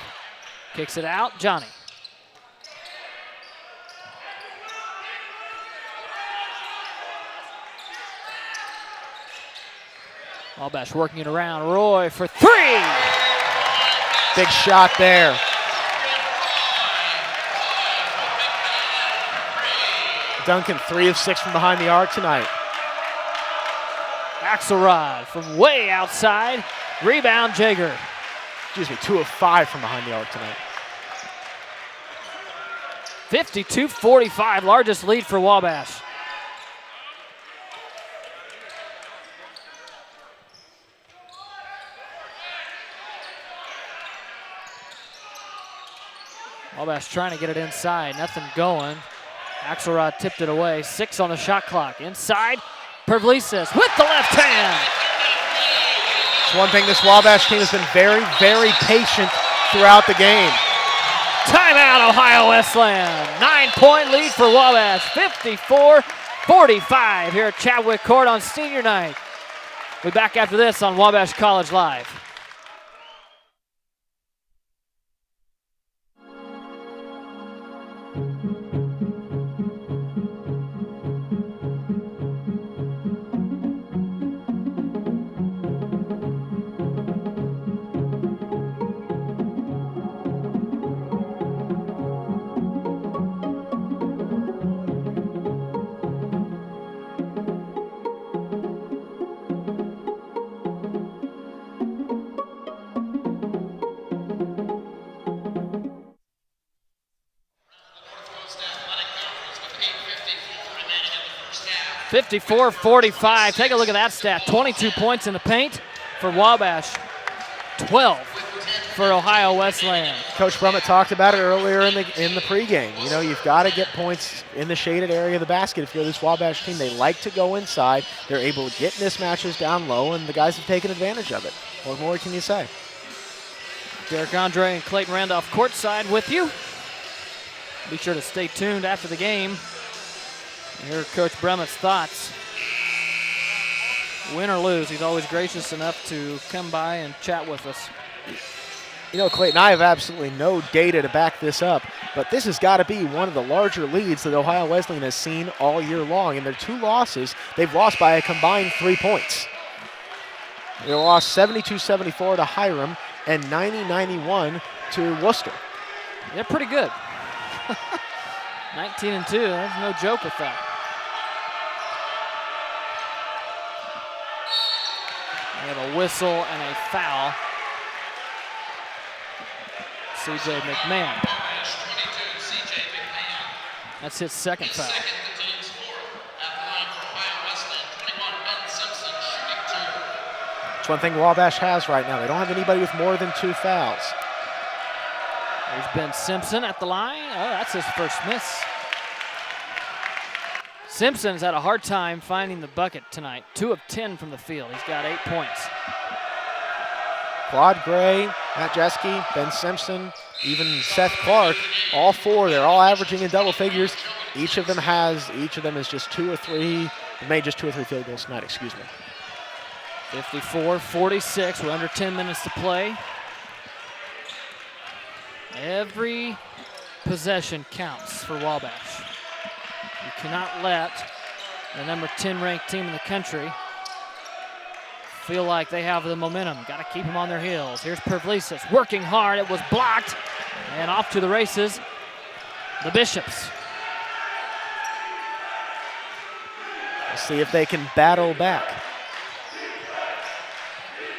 kicks it out. Johnny. Wabash working it around. Roy for 3. Big shot there. Duncan, 3 of 6 from behind the arc tonight. Axelrod from way outside. Rebound, Jager. Excuse me, 2 of 5 from behind the arc tonight. 52-45, largest lead for Wabash. Wabash trying to get it inside, nothing going. Axelrod tipped it away, 6 on the shot clock. Inside, Pervlesis with the left hand. It's one thing this Wabash team has been very, very patient throughout the game. Timeout, Ohio Wesleyan. 9-point lead for Wabash, 54-45 here at Chadwick Court on senior night. We'll be back after this on Wabash College Live. (54-45). Take a look at that stat. 22 points in the paint for Wabash. 12 for Ohio Wesleyan. Coach Brummett talked about it earlier in the pregame. You know, you've got to get points in the shaded area of the basket. If you're this Wabash team, they like to go inside. They're able to get mismatches down low, and the guys have taken advantage of it. What more can you say? Derek Andre and Clayton Randolph courtside with you. Be sure to stay tuned after the game. Here are Coach Brummett's thoughts. Win or lose, he's always gracious enough to come by and chat with us. You know, Clayton, I have absolutely no data to back this up, but this has got to be one of the larger leads that Ohio Wesleyan has seen all year long. In their 2 losses, they've lost by a combined 3 points. They lost 72-74 to Hiram and 90-91 to Worcester. They're pretty good. 19-2, there's no joke with that. We have a whistle and a foul. C.J. McMahon. That's his second foul. It's one thing Wabash has right now. They don't have anybody with more than 2 fouls. There's Ben Simpson at the line. Oh, that's his first miss. Simpson's had a hard time finding the bucket tonight. 2 of 10 from the field. He's got 8 points. Claude Gray, Matt Jeske, Ben Simpson, even Seth Clark, all 4, they're all averaging in double figures. Each of them is just 2 or 3, made just 2 or 3 field goals tonight, excuse me. 54-46, we're under 10 minutes to play. Every possession counts for Wabash. You cannot let the number 10 ranked team in the country feel like they have the momentum. Got to keep them on their heels. Here's Pervlesis working hard. It was blocked. And off to the races, the Bishops. Let's see if they can battle back.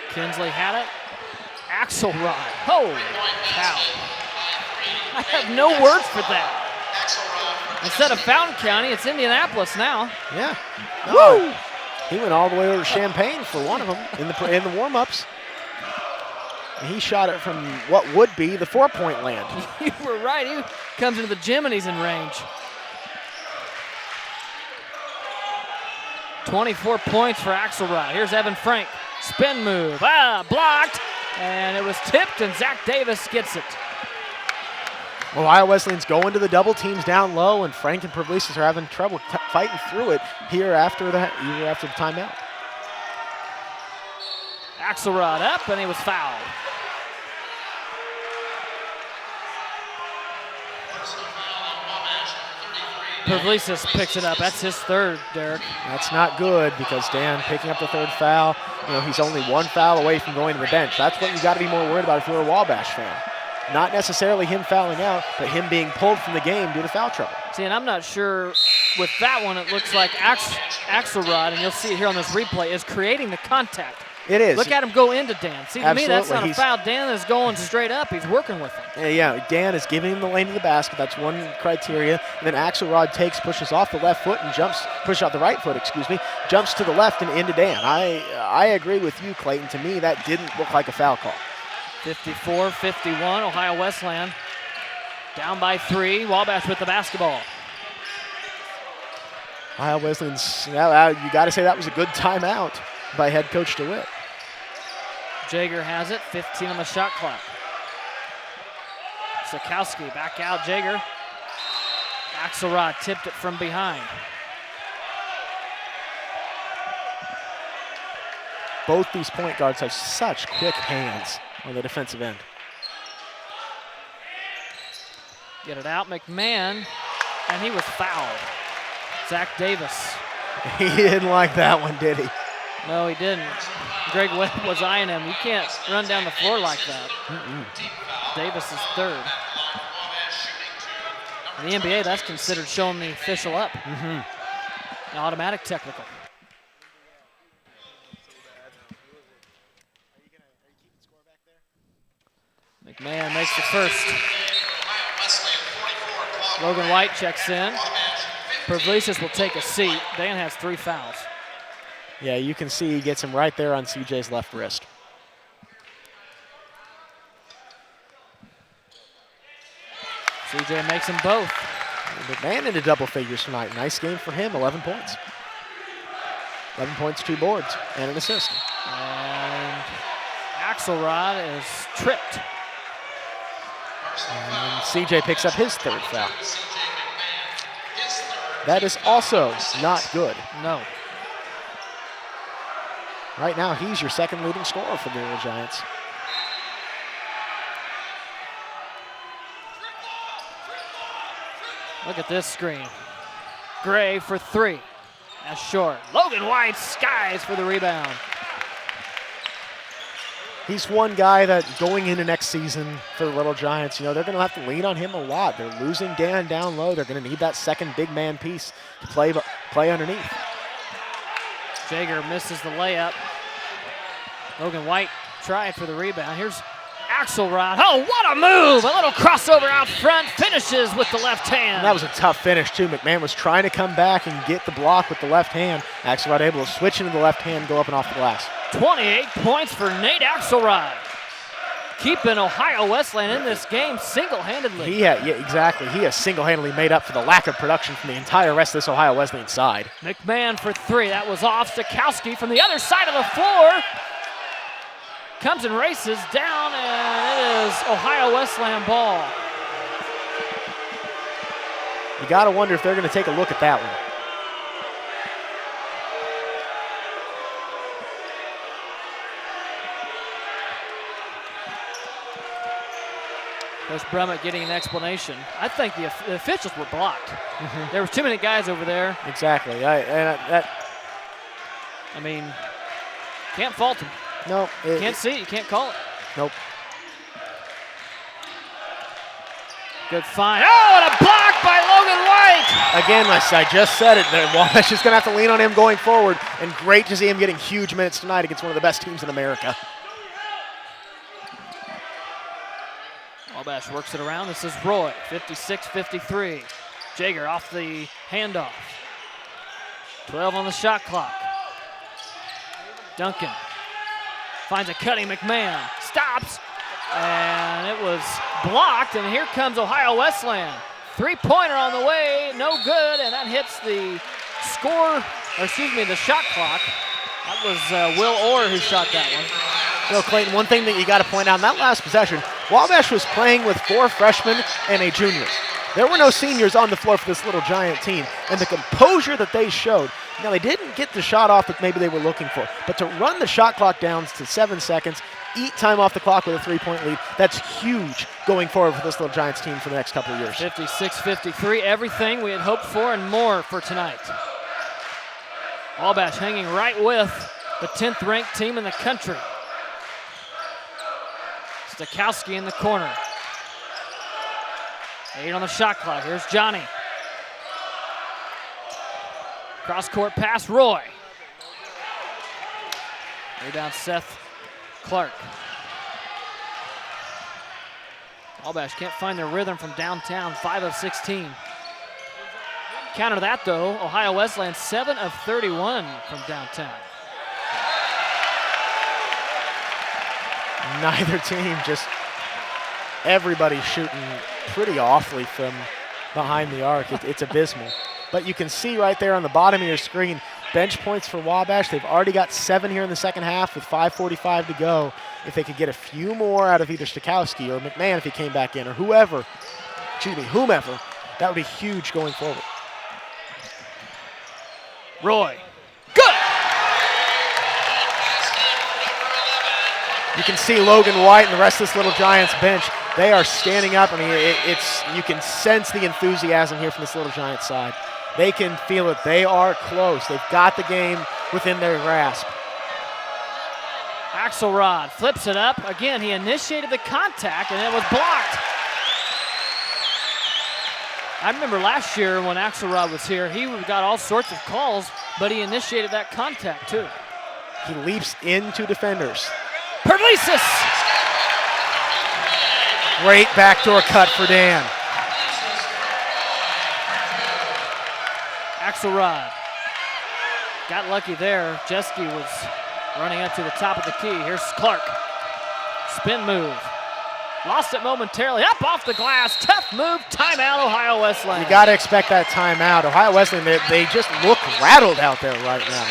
Kinsley had it. Axelrod. Holy cow. I have no words for that. Instead of Fountain County, it's Indianapolis now. Yeah. Woo! He went all the way over to Champaign for one of them in the warm-ups. And he shot it from what would be the 4-point land. You were right. He comes into the gym and he's in range. 24 points for Axelrod. Here's Evan Frank. Spin move. Blocked. And it was tipped, and Zach Davis gets it. Ohio Wesleyan's going to the double teams down low, and Frank and Pervlesis are having trouble fighting through it here after the timeout. Axelrod up, and he was fouled. Pervlesis picks it up. That's his 3rd, Derek. That's not good because Dan picking up the 3rd foul. You know, he's only 1 foul away from going to the bench. That's what you got to be more worried about if you're a Wabash fan. Not necessarily him fouling out, but him being pulled from the game due to foul trouble. See, and I'm not sure with that one, it looks like Axelrod, and you'll see it here on this replay, is creating the contact. It is. Look at him go into Dan. See, to Absolutely. me, that's not a foul. Dan is going straight up. He's working with him. Yeah, Dan is giving him the lane to the basket. That's one criteria. And then Axelrod pushes off the left foot and pushes out the right foot, jumps to the left and into Dan. I agree with you, Clayton. To me, that didn't look like a foul call. 54-51, Ohio Wesleyan down by 3. Wabash with the basketball. Ohio Wesleyan's, you got to say that was a good timeout by head coach DeWitt. Jager has it, 15 on the shot clock. Sikowski back out, Jaeger. Axelrod tipped it from behind. Both these point guards have such quick hands on the defensive end. Get it out, McMahon, and he was fouled. Zach Davis. He didn't like that one, did he? No, he didn't. Greg Webb was eyeing him. You can't run down the floor like that. Davis is third. In the NBA, that's considered showing the official up. An automatic technical. McMahon makes the first. Logan White checks in. Pervlicius will take a seat. Dan has 3 fouls. Yeah, you can see he gets him right there on CJ's left wrist. CJ makes them both. McMahon into double figures tonight. Nice game for him, 11 points. 11 points, 2 boards, and an assist. And Axelrod is tripped. And CJ picks up his 3rd foul. That is also not good. No. Right now, he's your 2nd leading scorer for the Little Giants. Look at this screen. Gray for 3. That's short. Logan White skies for the rebound. He's one guy that going into next season for the Little Giants, they're going to have to lean on him a lot. They're losing Dan down low. They're going to need that 2nd big man piece to play underneath. Jaeger misses the layup. Logan White tried for the rebound. Here's Axelrod. Oh, what a move! A little crossover out front. Finishes with the left hand. And that was a tough finish, too. McMahon was trying to come back and get the block with the left hand. Axelrod able to switch into the left hand, go up and off the glass. 28 points for Nate Axelrod. Keeping Ohio Wesleyan in this game single-handedly. Yeah, exactly. He has single-handedly made up for the lack of production from the entire rest of this Ohio Wesleyan side. McMahon for 3. That was off. Sikowski from the other side of the floor. Comes and races down, and it is Ohio Wesleyan ball. You got to wonder if they're going to take a look at that one. Coach Brummett getting an explanation. I think the officials were blocked. There was too many guys over there. Exactly. I mean, can't fault him. No. Can't see it. You can't call it. Nope. Good find. Oh, and a block by Logan White. Again, I just said it. Wabash is going to have to lean on him going forward. And great to see him getting huge minutes tonight against one of the best teams in America. Wabash works it around. This is Roy, 56-53. Jaeger off the handoff. 12 on the shot clock. Duncan finds a cutting McMahon. Stops. And it was blocked. And here comes Ohio Wesleyan. 3-pointer on the way. No good. And that hits the the shot clock. That was Will Orr who shot that one. Clayton, one thing that you got to point out in that last possession, Wabash was playing with 4 freshmen and a junior. There were no seniors on the floor for this Little Giant team, and the composure that they showed. Now, they didn't get the shot off that maybe they were looking for, but to run the shot clock down to 7 seconds, eat time off the clock with a 3-point lead, that's huge going forward for this Little Giants team for the next couple of years. 56-53, everything we had hoped for and more for tonight. Wabash hanging right with the 10th ranked team in the country. Sikowski in the corner. 8 on the shot clock. Here's Johnny. Cross-court pass, Roy. Rebound, Seth Clark. Wabash can't find their rhythm from downtown, 5 of 16. Counter that, though, Ohio Wesleyan, 7 of 31 from downtown. Neither team, just everybody shooting pretty awfully from behind the arc. It's abysmal. But you can see right there on the bottom of your screen, bench points for Wabash. They've already got 7 here in the second half with 5:45 to go. If they could get a few more out of either Stokowski or McMahon if he came back in, or whomever, that would be huge going forward. Roy. Good! You can see Logan White and the rest of this Little Giants bench. They are standing up. I mean, you can sense the enthusiasm here from this Little Giants side. They can feel it. They are close. They've got the game within their grasp. Axelrod flips it up. Again, he initiated the contact, and it was blocked. I remember last year when Axelrod was here, he got all sorts of calls, but he initiated that contact too. He leaps into defenders. Perlisis! Great backdoor cut for Dan. Axelrod got lucky there. Jeske was running up to the top of the key. Here's Clark. Spin move. Lost it momentarily. Up off the glass. Tough move. Timeout, Ohio Wesleyan. You got to expect that timeout. Ohio Wesleyan, they just look rattled out there right now.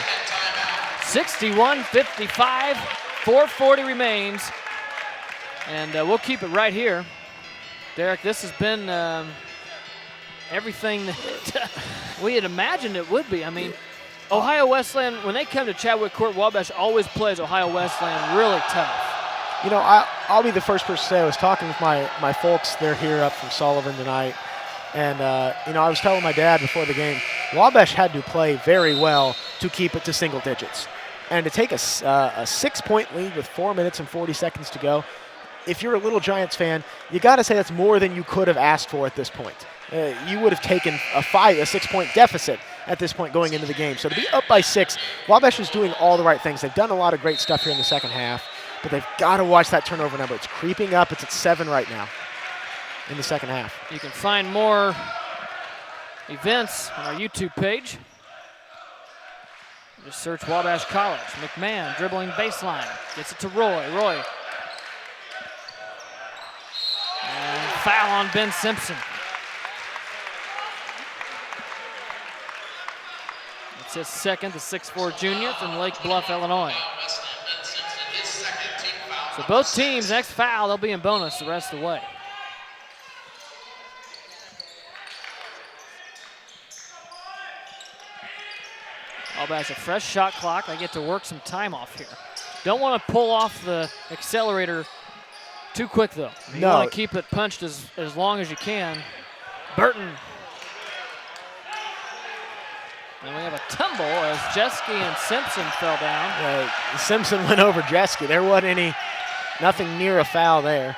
61-55. 4:40 remains. And we'll keep it right here. Derek, this has been everything that we had imagined it would be. I mean, Ohio Wesleyan, when they come to Chadwick Court, Wabash always plays Ohio Wesleyan really tough. You know, I'll be the first person to say I was talking with my folks. They're here up from Sullivan tonight. And, you know, I was telling my dad before the game, Wabash had to play very well to keep it to single digits. And to take a 6-point lead with 4 minutes and 40 seconds to go, if you're a Little Giants fan, you got to say that's more than you could have asked for at this point. You would have taken a 6-point deficit at this point going into the game. So to be up by 6, Wabash is doing all the right things. They've done a lot of great stuff here in the second half, but they've got to watch that turnover number. It's creeping up. It's at 7 right now in the second half. You can find more events on our YouTube page. Just search Wabash College. McMahon dribbling baseline. Gets it to Roy. Roy. And foul on Ben Simpson. It's his second, the 6'4" junior from Lake Bluff, Illinois. So both teams, next foul, they'll be in bonus the rest of the way. Wabash a fresh shot clock. They get to work some time off here. Don't want to pull off the accelerator too quick, though. You want to keep it punched as long as you can. Burton. And we have a tumble as Jeske and Simpson fell down. Simpson went over Jeske. There wasn't nothing near a foul there.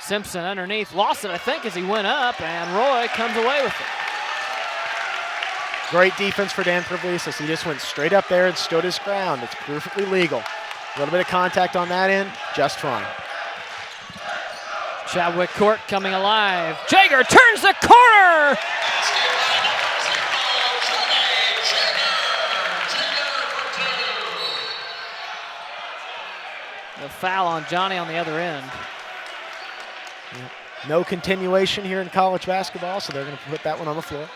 Simpson underneath, lost it, I think, as he went up, and Roy comes away with it. Great defense for Dan Perlisis. He just went straight up there and stood his ground. It's perfectly legal. A little bit of contact on that end, just fine. Chadwick Court coming alive. Jager turns the corner! The foul on Johnny on the other end. Yep. No continuation here in college basketball, so they're going to put that one on the floor.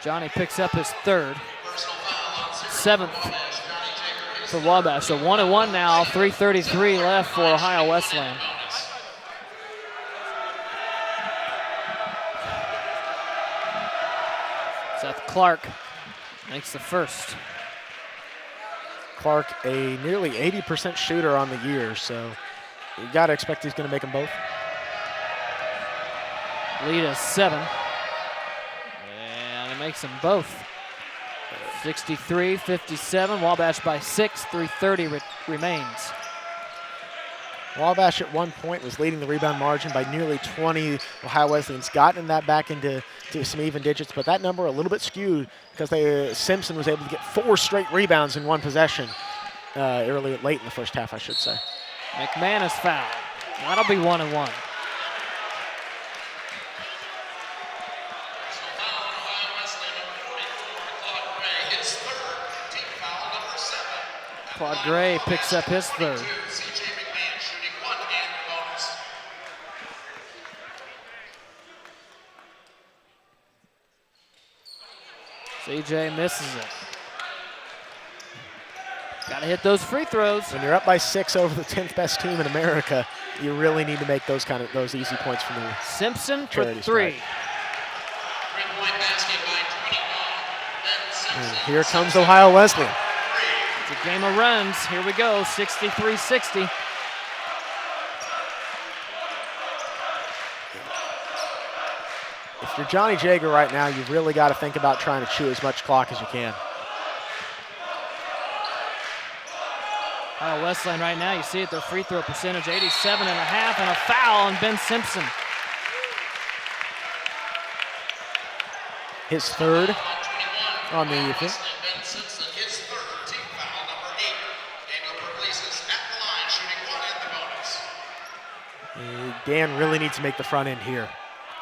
Johnny picks up his third. 7th for Wabash. So 1-1 now, 3:33 left for Ohio Wesleyan. Seth Clark makes the first. Clark, a nearly 80% shooter on the year, so you got to expect he's going to make them both. Lead is 7. And it makes them both. 63-57, Wabash by 6, 3:30 remains. Wabash at one point was leading the rebound margin by nearly 20. Ohio Wesleyan's gotten that back into some even digits, but that number a little bit skewed because Simpson was able to get 4 straight rebounds in one possession late in the first half, I should say. McMahon is fouled. That'll be 1-1. Claude Gray picks up his third. CJ misses it. Got to hit those free throws. When you're up by 6 over the 10th best team in America, you really need to make those easy points from the Simpson for charity 3. stripe. And here comes Ohio Wesleyan. It's a game of runs. Here we go, 63-60. If you're Johnny Jager right now, you've really got to think about trying to chew as much clock as you can. Ohio Wesleyan right now, you see it, their free throw percentage, 87.5, and a foul on Ben Simpson. His third on the offense. Dan really needs to make the front end here.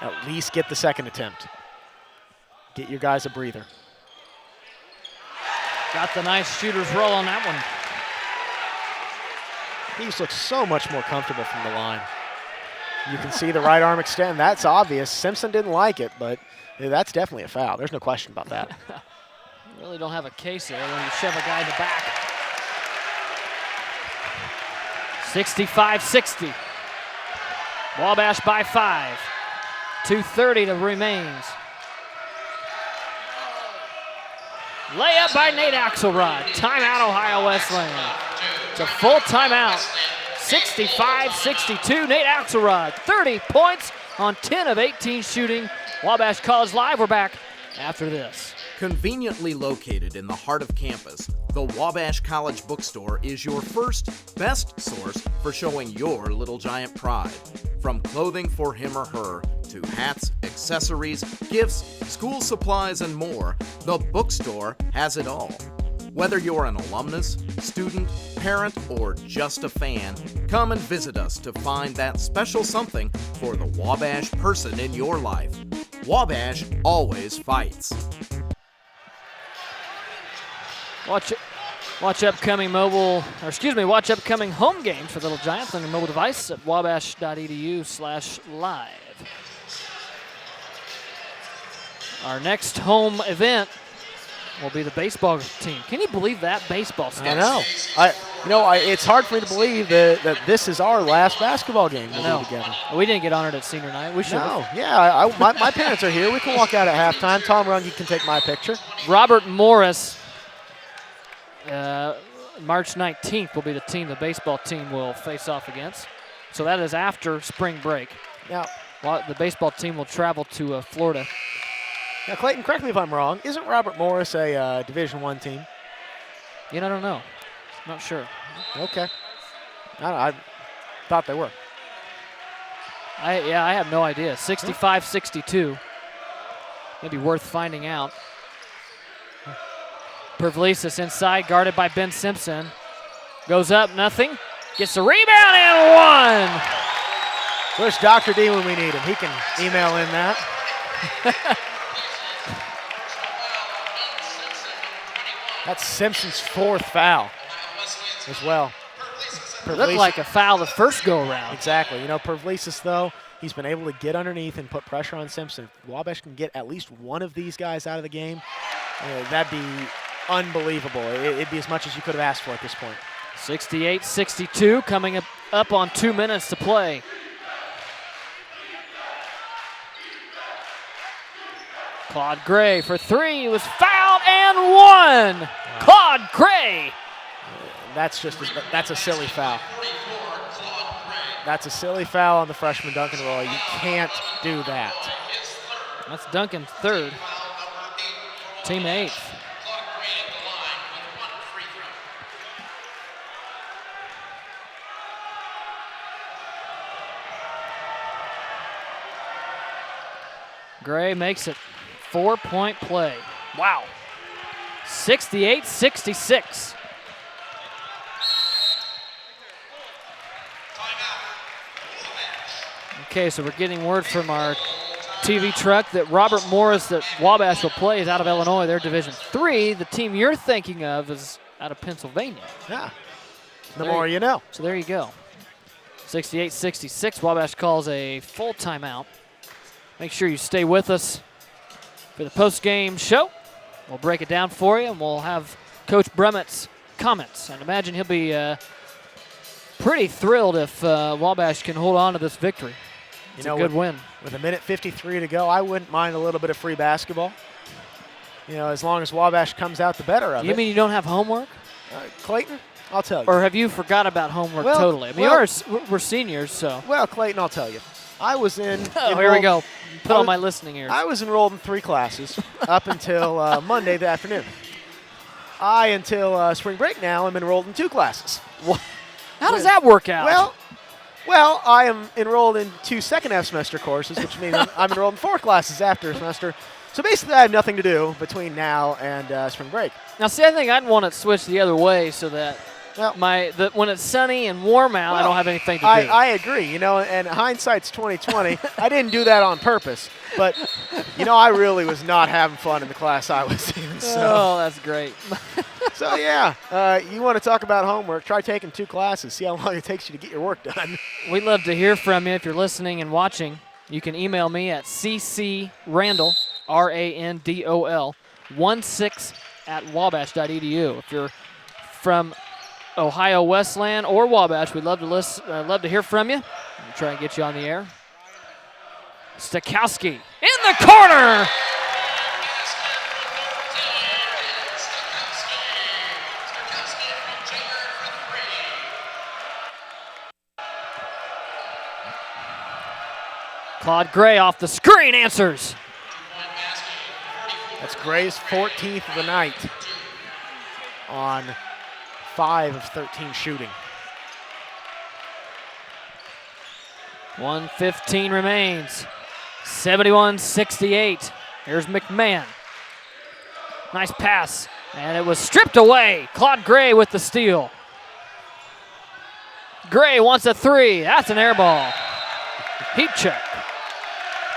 At least get the second attempt. Get your guys a breather. Got the nice shooter's roll on that one. He just looks so much more comfortable from the line. You can see the right arm extend. That's obvious. Simpson didn't like it, but that's definitely a foul. There's no question about that. You really don't have a case there when you shove a guy in the back. 65-60. Wabash by 5. 2:30 to remains. Layup by Nate Axelrod. Timeout, Ohio Wesleyan. It's a full timeout. 65-62. Nate Axelrod, 30 points on 10 of 18 shooting. Wabash College Live, we're back after this. Conveniently located in the heart of campus, the Wabash College Bookstore is your first, best source for showing your Little Giant pride. From clothing for him or her, to hats, accessories, gifts, school supplies, and more, the bookstore has it all. Whether you're an alumnus, student, parent, or just a fan, come and visit us to find that special something for the Wabash person in your life. Wabash always fights. Watch upcoming watch upcoming home games for Little Giants on your mobile device at wabash.edu/live. Our next home event will be the baseball team. Can you believe that? Baseball stuff. I know. It's hard for me to believe that this is our last basketball game we'll do together. We didn't get honored at senior night. We should. No, yeah. My parents are here. We can walk out at halftime. Tom Runge can take my picture. Robert Morris, March 19th will be the team the baseball team will face off against. So that is after spring break. Yeah. The baseball team will travel to Florida. Now, Clayton, correct me if I'm wrong. Isn't Robert Morris a Division I team? I don't know. Not sure. Okay. I thought they were. I have no idea. 65-62. Maybe worth finding out. Pervlesis inside, guarded by Ben Simpson. Goes up, nothing. Gets the rebound and one. Where's Dr. D when we need him? He can email in that. That's Simpson's 4th foul as well. It looked like a foul the first go-around. Exactly. Pervlesis, though, he's been able to get underneath and put pressure on Simpson. If Wabash can get at least one of these guys out of the game, that'd be unbelievable. It'd be as much as you could have asked for at this point. 68-62, coming up on 2 minutes to play. Claude Gray for 3, was fouled and one. Wow. Claude Gray. That's a silly foul. That's a silly foul on the freshman Duncan Roy. You can't do that. That's Duncan's 3rd. Team 8th. Gray makes it 4-point play. Wow. 68-66. Okay, so we're getting word from our TV truck that Robert Morris that Wabash will play is out of Illinois. They're Division III. The team you're thinking of is out of Pennsylvania. Yeah. The more you know. So there you go. 68-66. Wabash calls a full timeout. Make sure you stay with us for the post-game show. We'll break it down for you, and we'll have Coach Brummets comments. I'd imagine he'll be pretty thrilled if Wabash can hold on to this victory. It's a good win. With 1:53 to go, I wouldn't mind a little bit of free basketball. As long as Wabash comes out the better of it. You mean you don't have homework? Clayton, I'll tell you. Or have you forgot about homework totally? I mean, we're seniors, so. Well, Clayton, I'll tell you. I was in. Oh, here we go. Put on my listening ears. I was enrolled in 3 classes up until Monday the afternoon. Until spring break now, I'm enrolled in 2 classes. How does that work out? Well, I am enrolled in 2 second-half semester courses, which means I'm enrolled in 4 classes after a semester. So basically, I have nothing to do between now and spring break. Now, see, I think I'd want it switched the other way so that when it's sunny and warm out, I don't have anything to do. I agree, and hindsight's 20/20. I didn't do that on purpose, but, I really was not having fun in the class I was in. So. Oh, that's great. So, yeah, you want to talk about homework, try taking 2 classes, see how long it takes you to get your work done. We'd love to hear from you if you're listening and watching. You can email me at ccrandall, RANDOL, 16@wabash.edu. If you're from Ohio Wesleyan or Wabash, we'd love to hear from you. We'll try and get you on the air. Stakowski in the corner. Claude Gray off the screen answers. That's Gray's 14th of the night on 5 of 13 shooting. 1:15 remains. 71-68. Here's McMahon. Nice pass, and it was stripped away. Claude Gray with the steal. Gray wants a 3. That's an air ball. Heat check.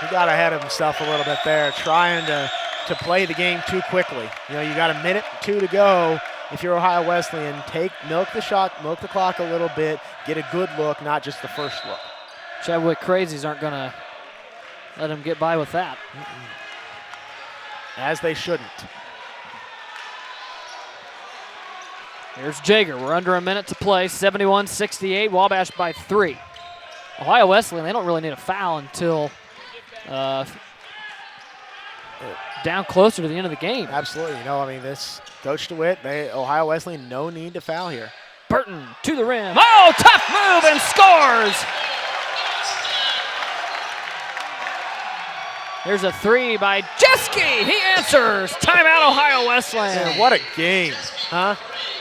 He got ahead of himself a little bit there, trying to play the game too quickly. You got 1:02 to go. If you're Ohio Wesleyan, milk the clock a little bit, get a good look, not just the first look. Chadwick Crazies aren't going to let him get by with that. As they shouldn't. Here's Jager. We're under a minute to play. 71-68. Wabash by 3. Ohio Wesleyan, they don't really need a foul until down closer to the end of the game. Absolutely. This Coach DeWitt, Ohio Wesleyan, no need to foul here. Burton to the rim. Oh, tough move and scores. Here's a 3 by Jeske. He answers. Timeout, Ohio Wesleyan. Man, what a game, huh?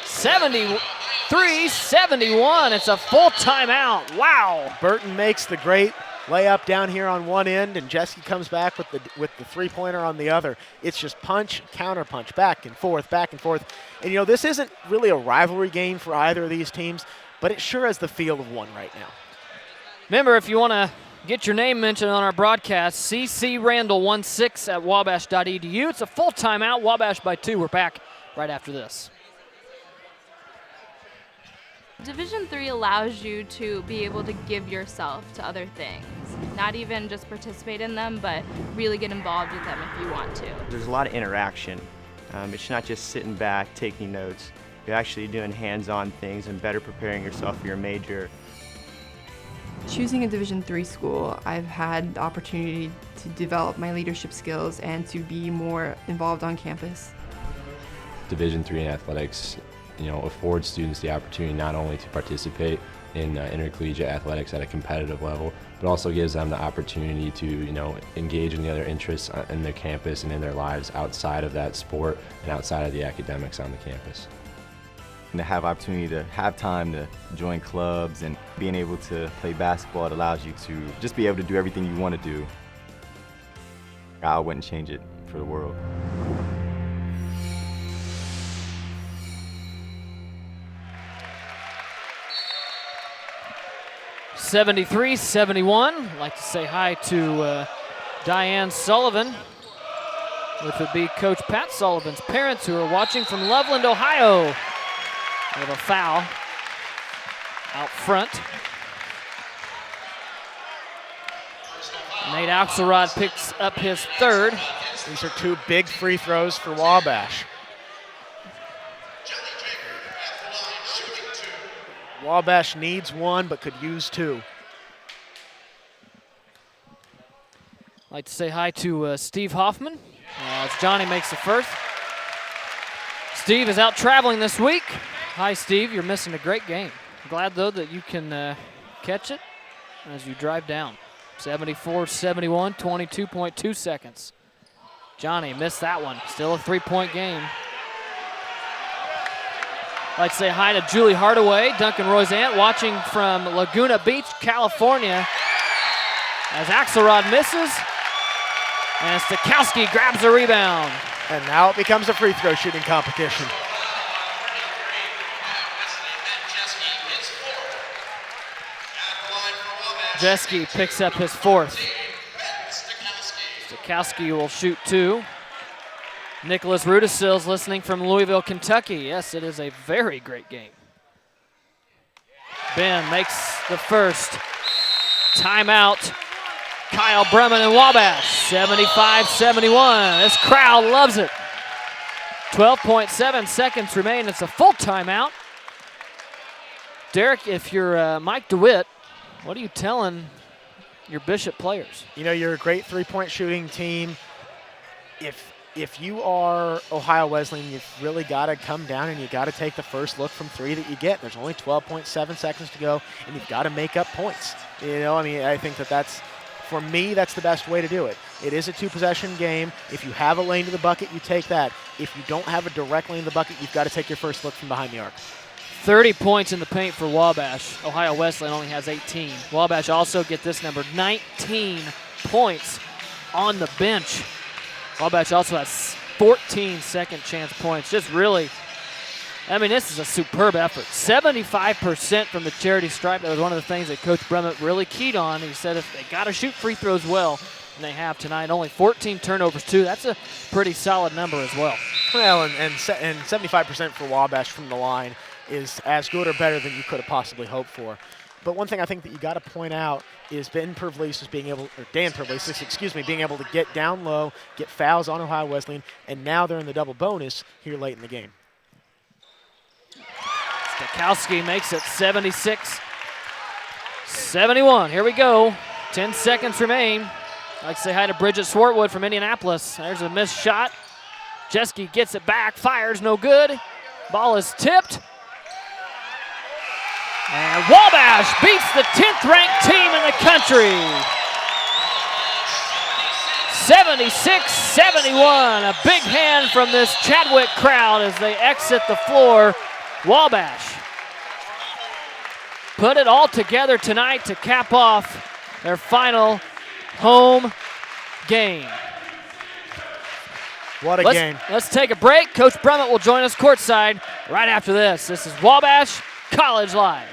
73-71. It's a full timeout. Wow. Burton makes the great layup down here on one end, and Jeske comes back with the 3-pointer on the other. It's just punch, counter punch, back and forth, back and forth. And this isn't really a rivalry game for either of these teams, but it sure has the feel of one right now. Remember, if you want to get your name mentioned on our broadcast, ccrandall16@wabash.edu. It's a full timeout. Wabash by 2. We're back right after this. Division III allows you to be able to give yourself to other things, not even just participate in them, but really get involved with them if you want to. There's a lot of interaction. It's not just sitting back, taking notes. You're actually doing hands-on things and better preparing yourself for your major. Choosing a Division III school, I've had the opportunity to develop my leadership skills and to be more involved on campus. Division III in athletics, affords students the opportunity not only to participate in intercollegiate athletics at a competitive level, but also gives them the opportunity to, engage in the other interests in their campus and in their lives outside of that sport and outside of the academics on the campus. And to have opportunity to have time to join clubs and being able to play basketball, it allows you to just be able to do everything you want to do. I wouldn't change it for the world. 73-71. I'd like to say hi to Diane Sullivan, which would be Coach Pat Sullivan's parents, who are watching from Loveland, Ohio. We have a foul out front. Nate Axelrod picks up his 3rd. These are 2 big free throws for Wabash. Wabash needs one, but could use two. I'd like to say hi to Steve Hoffman as Johnny makes the first. Steve is out traveling this week. Hi, Steve. You're missing a great game. Glad, though, that you can catch it as you drive down. 74-71, 22.2 seconds. Johnny missed that one. Still a three-point game. I'd like to say hi to Julie Hardaway, Duncan Roy's aunt, watching from Laguna Beach, California, as Axelrod misses, and Stakowski grabs the rebound. And now it becomes a free throw shooting competition. Jeske picks up his fourth. Stakowski will shoot two. Nicholas Rudisil's listening from Louisville, Kentucky. Yes, it is a very great game. Ben makes the first. Timeout. Kyle Bremen and Wabash, 75-71. This crowd loves it. 12.7 seconds remain. It's a full timeout. Derek, if you're Mike DeWitt, what are you telling your Bishop players? You know, you're a great three-point shooting team. If you are Ohio Wesleyan, you've really got to come down and you got to take the first look from three that you get. There's only 12.7 seconds to go, and you've got to make up points. You know, I mean, I think that's, for me, that's the best way to do it. It is a two-possession game. If you have a lane to the bucket, you take that. If you don't have a direct lane to the bucket, you've got to take your first look from behind the arc. 30 points in the paint for Wabash. Ohio Wesleyan only has 18. Wabash also get this number, 19 points on the bench. Wabash also has 14 second chance points. Just really, I mean, this is a superb effort. 75% from the charity stripe. That was one of the things that Coach Bremet really keyed on. He said if they got to shoot free throws well, and they have tonight. Only 14 turnovers, too. That's a pretty solid number as well. Well, and 75% for Wabash from the line is as good or better than you could have possibly hoped for. But one thing I think that you got to point out is Dan Pervlesis being able to get down low, get fouls on Ohio Wesleyan, and now they're in the double bonus here late in the game. Stakowski makes it 76-71. Here we go. 10 seconds remain. I'd like to say hi to Bridget Swartwood from Indianapolis. There's a missed shot. Jeske gets it back, fires, no good. Ball is tipped. And Wabash beats the 10th ranked team in the country. 76-71. A big hand from this Chadwick crowd as they exit the floor. Wabash put it all together tonight to cap off their final home game. What a game. Let's take a break. Coach Bremet will join us courtside right after this. This is Wabash College Live.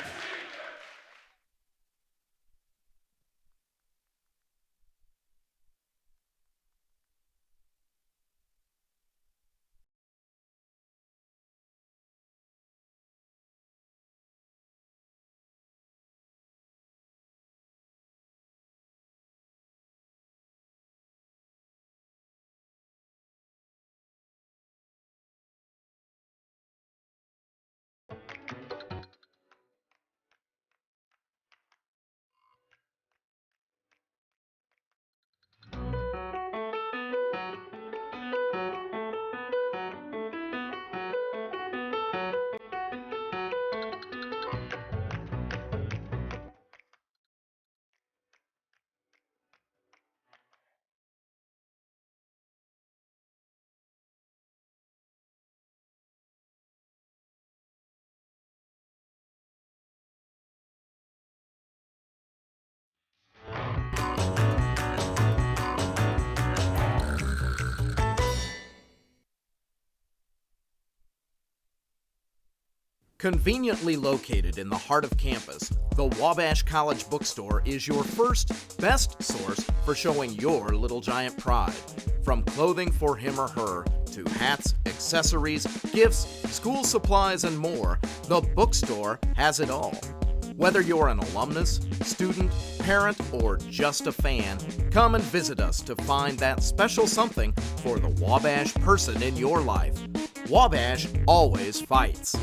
Conveniently located in the heart of campus, the Wabash College Bookstore is your first, best source for showing your Little Giant pride. From clothing for him or her, to hats, accessories, gifts, school supplies, and more, the bookstore has it all. Whether you're an alumnus, student, parent, or just a fan, come and visit us to find that special something for the Wabash person in your life. Wabash always fights.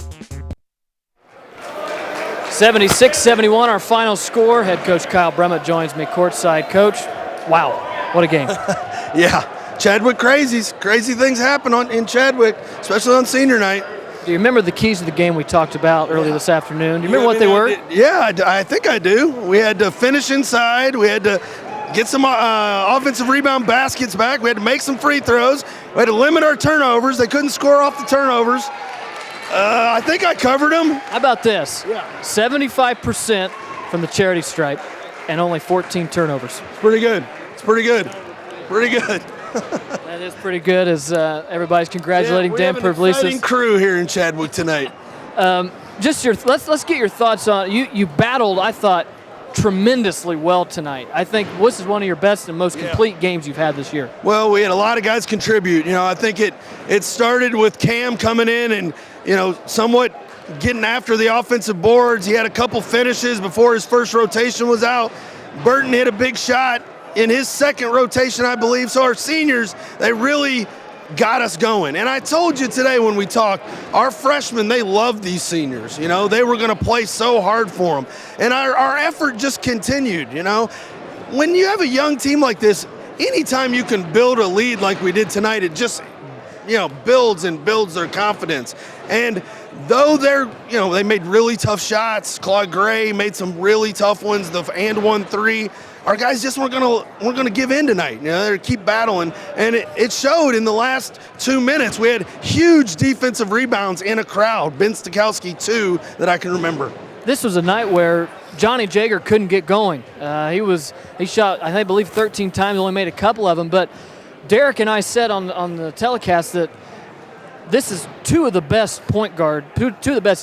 76-71, our final score. Head coach Kyle Brummett joins me courtside. Coach, wow, what a game. Yeah, Chadwick crazies. Crazy things happen in Chadwick, especially on senior night. Do you remember the keys of the game we talked about earlier this afternoon? Do you remember what they were? Yeah, I think I do. We had to finish inside. We had to get some offensive rebound baskets back. We had to make some free throws. We had to limit our turnovers. They couldn't score off the turnovers. I think I covered them. How about this? Yeah. 75% from the charity stripe and only 14 turnovers. It's pretty good. It's pretty good. Pretty good. That is pretty good as everybody's congratulating Dan Pervlesis. We have an exciting crew here in Chadwick tonight. Let's get your thoughts on you battled, I thought, tremendously well tonight. I think this is one of your best and most complete games you've had this year. Well, we had a lot of guys contribute. I think it started with Cam coming in and, somewhat getting after the offensive boards. He had a couple finishes before his first rotation was out. Burton hit a big shot in his second rotation, I believe. So our seniors, they really got us going. And I told you today when we talked, our freshmen, they love these seniors. They were going to play so hard for them. And our effort just continued, When you have a young team like this, anytime you can build a lead like we did tonight, it just, builds their confidence. And though they made really tough shots, Claude Gray made some really tough ones, the and 1-3. Our guys just weren't gonna give in tonight. They keep battling, and it showed in the last 2 minutes. We had huge defensive rebounds in a crowd. Ben Stikowski 2 that I can remember. This was a night where Johnny Jager couldn't get going. He shot, I believe 13 times, only made a couple of them. But Derek and I said on the telecast that this is two of the best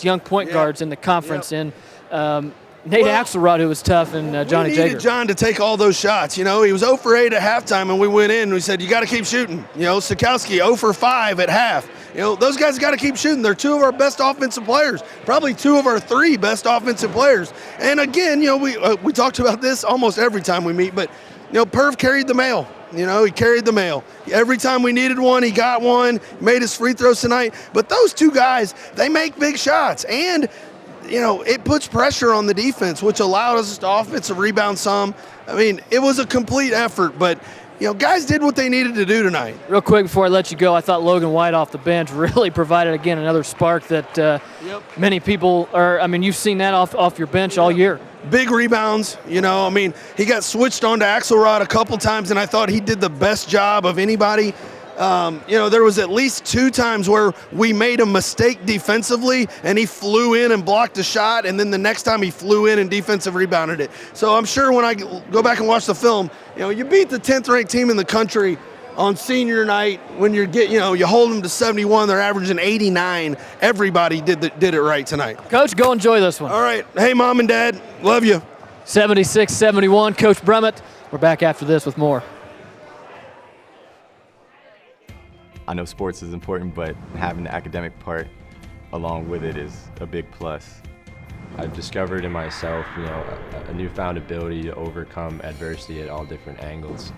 young point guards in the conference. Yep. And Nate Axelrod, who was tough, and Johnny Jager. We needed John to take all those shots. He was 0 for 8 at halftime, and we went in and we said, you got to keep shooting. Stikowski 0 for 5 at half. Those guys got to keep shooting. They're two of our best offensive players, probably two of our 3 best offensive players. And again, we talked about this almost every time we meet, but Perv carried the mail. He carried the mail. Every time we needed one, he got one, made his free throws tonight. But those two guys, they make big shots. And, it puts pressure on the defense, which allowed us to offensive rebound some. It was a complete effort, but, guys did what they needed to do tonight. Real quick before I let you go, I thought Logan White off the bench really provided, again, another spark that many people you've seen that off your bench all year. Big rebounds, he got switched on to Axelrod a couple times, and I thought he did the best job of anybody. There was at least 2 times where we made a mistake defensively, and he flew in and blocked a shot, and then the next time he flew in and defensive rebounded it. So I'm sure when I go back and watch the film, you beat the 10th ranked team in the country on senior night when you hold them to 71, they're averaging 89. Everybody did it right tonight. Coach, go enjoy this one. All right. Hey, Mom and Dad, love you. 76-71, Coach Brummett. We're back after this with more. I know sports is important, but having the academic part along with it is a big plus. I've discovered in myself, a newfound ability to overcome adversity at all different angles.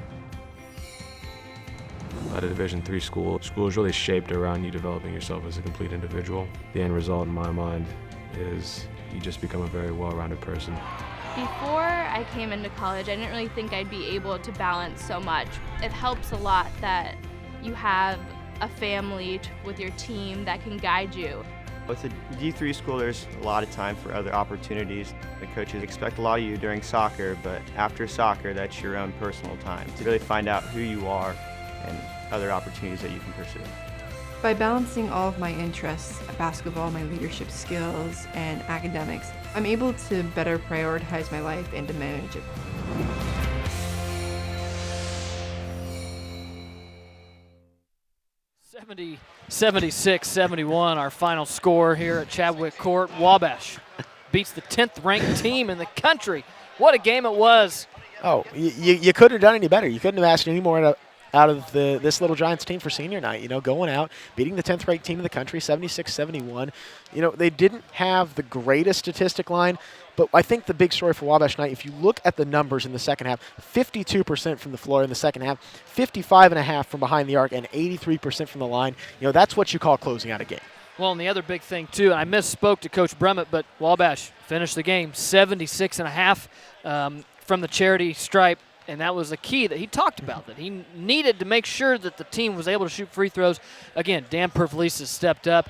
At a Division III school is really shaped around you developing yourself as a complete individual. The end result in my mind is you just become a very well-rounded person. Before I came into college, I didn't really think I'd be able to balance so much. It helps a lot that you have a family with your team that can guide you. With a D3 school, there's a lot of time for other opportunities. The coaches expect a lot of you during soccer, but after soccer, that's your own personal time to really find out who you are and other opportunities that you can pursue. By balancing all of my interests, basketball, my leadership skills, and academics, I'm able to better prioritize my life and to manage it. 76-71, our final score here at Chadwick Court. Wabash beats the 10th ranked team in the country. What a game it was. Oh, you couldn't have done any better. You couldn't have asked any more out of this little Giants team for senior night. Going out, beating the 10th ranked team in the country, 76-71. They didn't have the greatest statistic line, but I think the big story for Wabash tonight, if you look at the numbers in the second half, 52% from the floor in the second half, 55.5% from behind the arc, and 83% from the line. That's what you call closing out a game. Well, and the other big thing, too, and I misspoke to Coach Brummett, but Wabash finished the game 76.5 from the charity stripe, and that was a key that he talked about, that he needed to make sure that the team was able to shoot free throws. Again, Dan Pervlesis stepped up.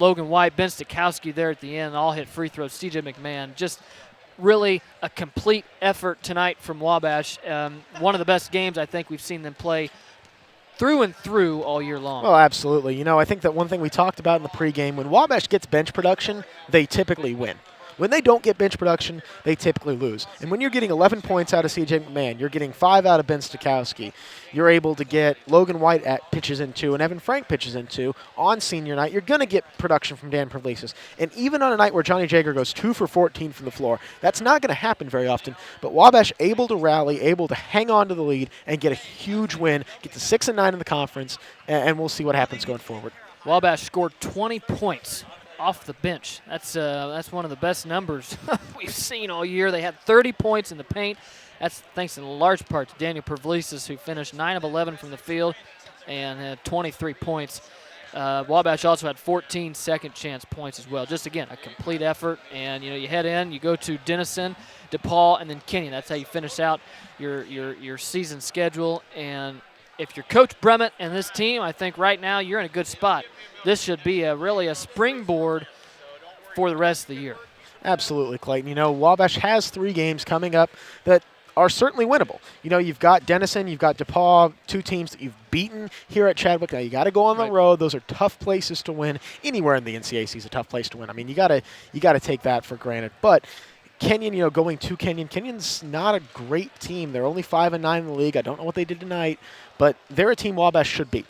Logan White, Ben Stikowski there at the end, all hit free throws. C.J. McMahon, just really a complete effort tonight from Wabash. One of the best games I think we've seen them play through and through all year long. Well, absolutely. You know, I think that one thing we talked about in the pregame, when Wabash gets bench production, they typically win. When they don't get bench production, they typically lose. And when you're getting 11 points out of C.J. McMahon, you're getting 5 out of Ben Stikowski, you're able to get Logan White at pitches in 2 and Evan Frank pitches in 2 on senior night, you're going to get production from Dan Pervlesis. And even on a night where Johnny Jager goes 2 for 14 from the floor, that's not going to happen very often. But Wabash able to rally, able to hang on to the lead and get a huge win, get to 6-9 in the conference, and we'll see what happens going forward. Wabash scored 20 points off the bench. That's one of the best numbers we've seen all year. They had 30 points in the paint. That's thanks in large part to Daniel Pervlesis, who finished 9 of 11 from the field and had 23 points. Wabash also had 14 second chance points as well. Just, again, a complete effort. And, you know, you head in, you go to Denison, DePaul, and then Kenyon. That's how you finish out your season schedule. And if you're Coach Brummett and this team, I think right now you're in a good spot. This should be really a springboard for the rest of the year. Absolutely, Clayton. You know, Wabash has 3 games coming up that are certainly winnable. You know, you've got Denison, you've got DePaul, 2 teams that you've beaten here at Chadwick. Now, you got to go on the road. Those are tough places to win. Anywhere in the NCAC is a tough place to win. I mean, you got to take that for granted. But Kenyon, you know, going to Kenyon, Kenyon's not a great team. They're only 5-9 in the league. I don't know what they did tonight, but they're a team Wabash should beat.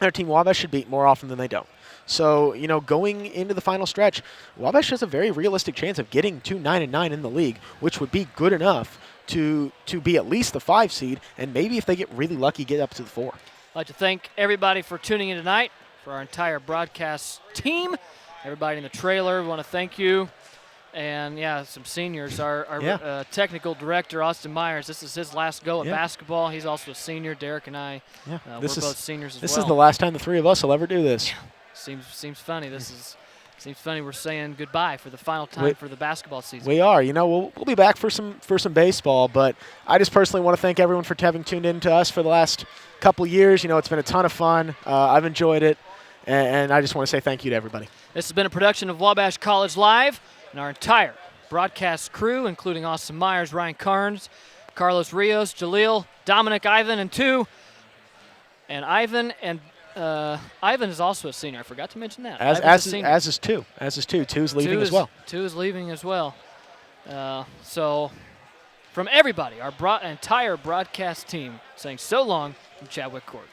They're a team Wabash should beat more often than they don't. So, you know, going into the final stretch, Wabash has a very realistic chance of getting to 9-9 in the league, which would be good enough to be at least the 5 seed, and maybe if they get really lucky, get up to the 4. I'd like to thank everybody for tuning in tonight, for our entire broadcast team, everybody in the trailer. We want to thank you. And, yeah, some seniors. Our technical director, Austin Myers, this is his last go at basketball. He's also a senior. Derek and I, we're both seniors as well. This is the last time the 3 of us will ever do this. Yeah. Seems funny. Seems funny we're saying goodbye for the final time for the basketball season. We are. You know, we'll be back for some baseball, but I just personally want to thank everyone for having tuned in to us for the last couple years. You know, it's been a ton of fun. I've enjoyed it, and I just want to say thank you to everybody. This has been a production of Wabash College Live, and our entire broadcast crew, including Austin Myers, Ryan Carnes, Carlos Rios, Jaleel, Dominic, Ivan, and 2. And Ivan is also a senior. I forgot to mention that. As is 2. 2's leaving as well. 2 is leaving as well. So from everybody, our entire broadcast team saying so long from Chadwick Court.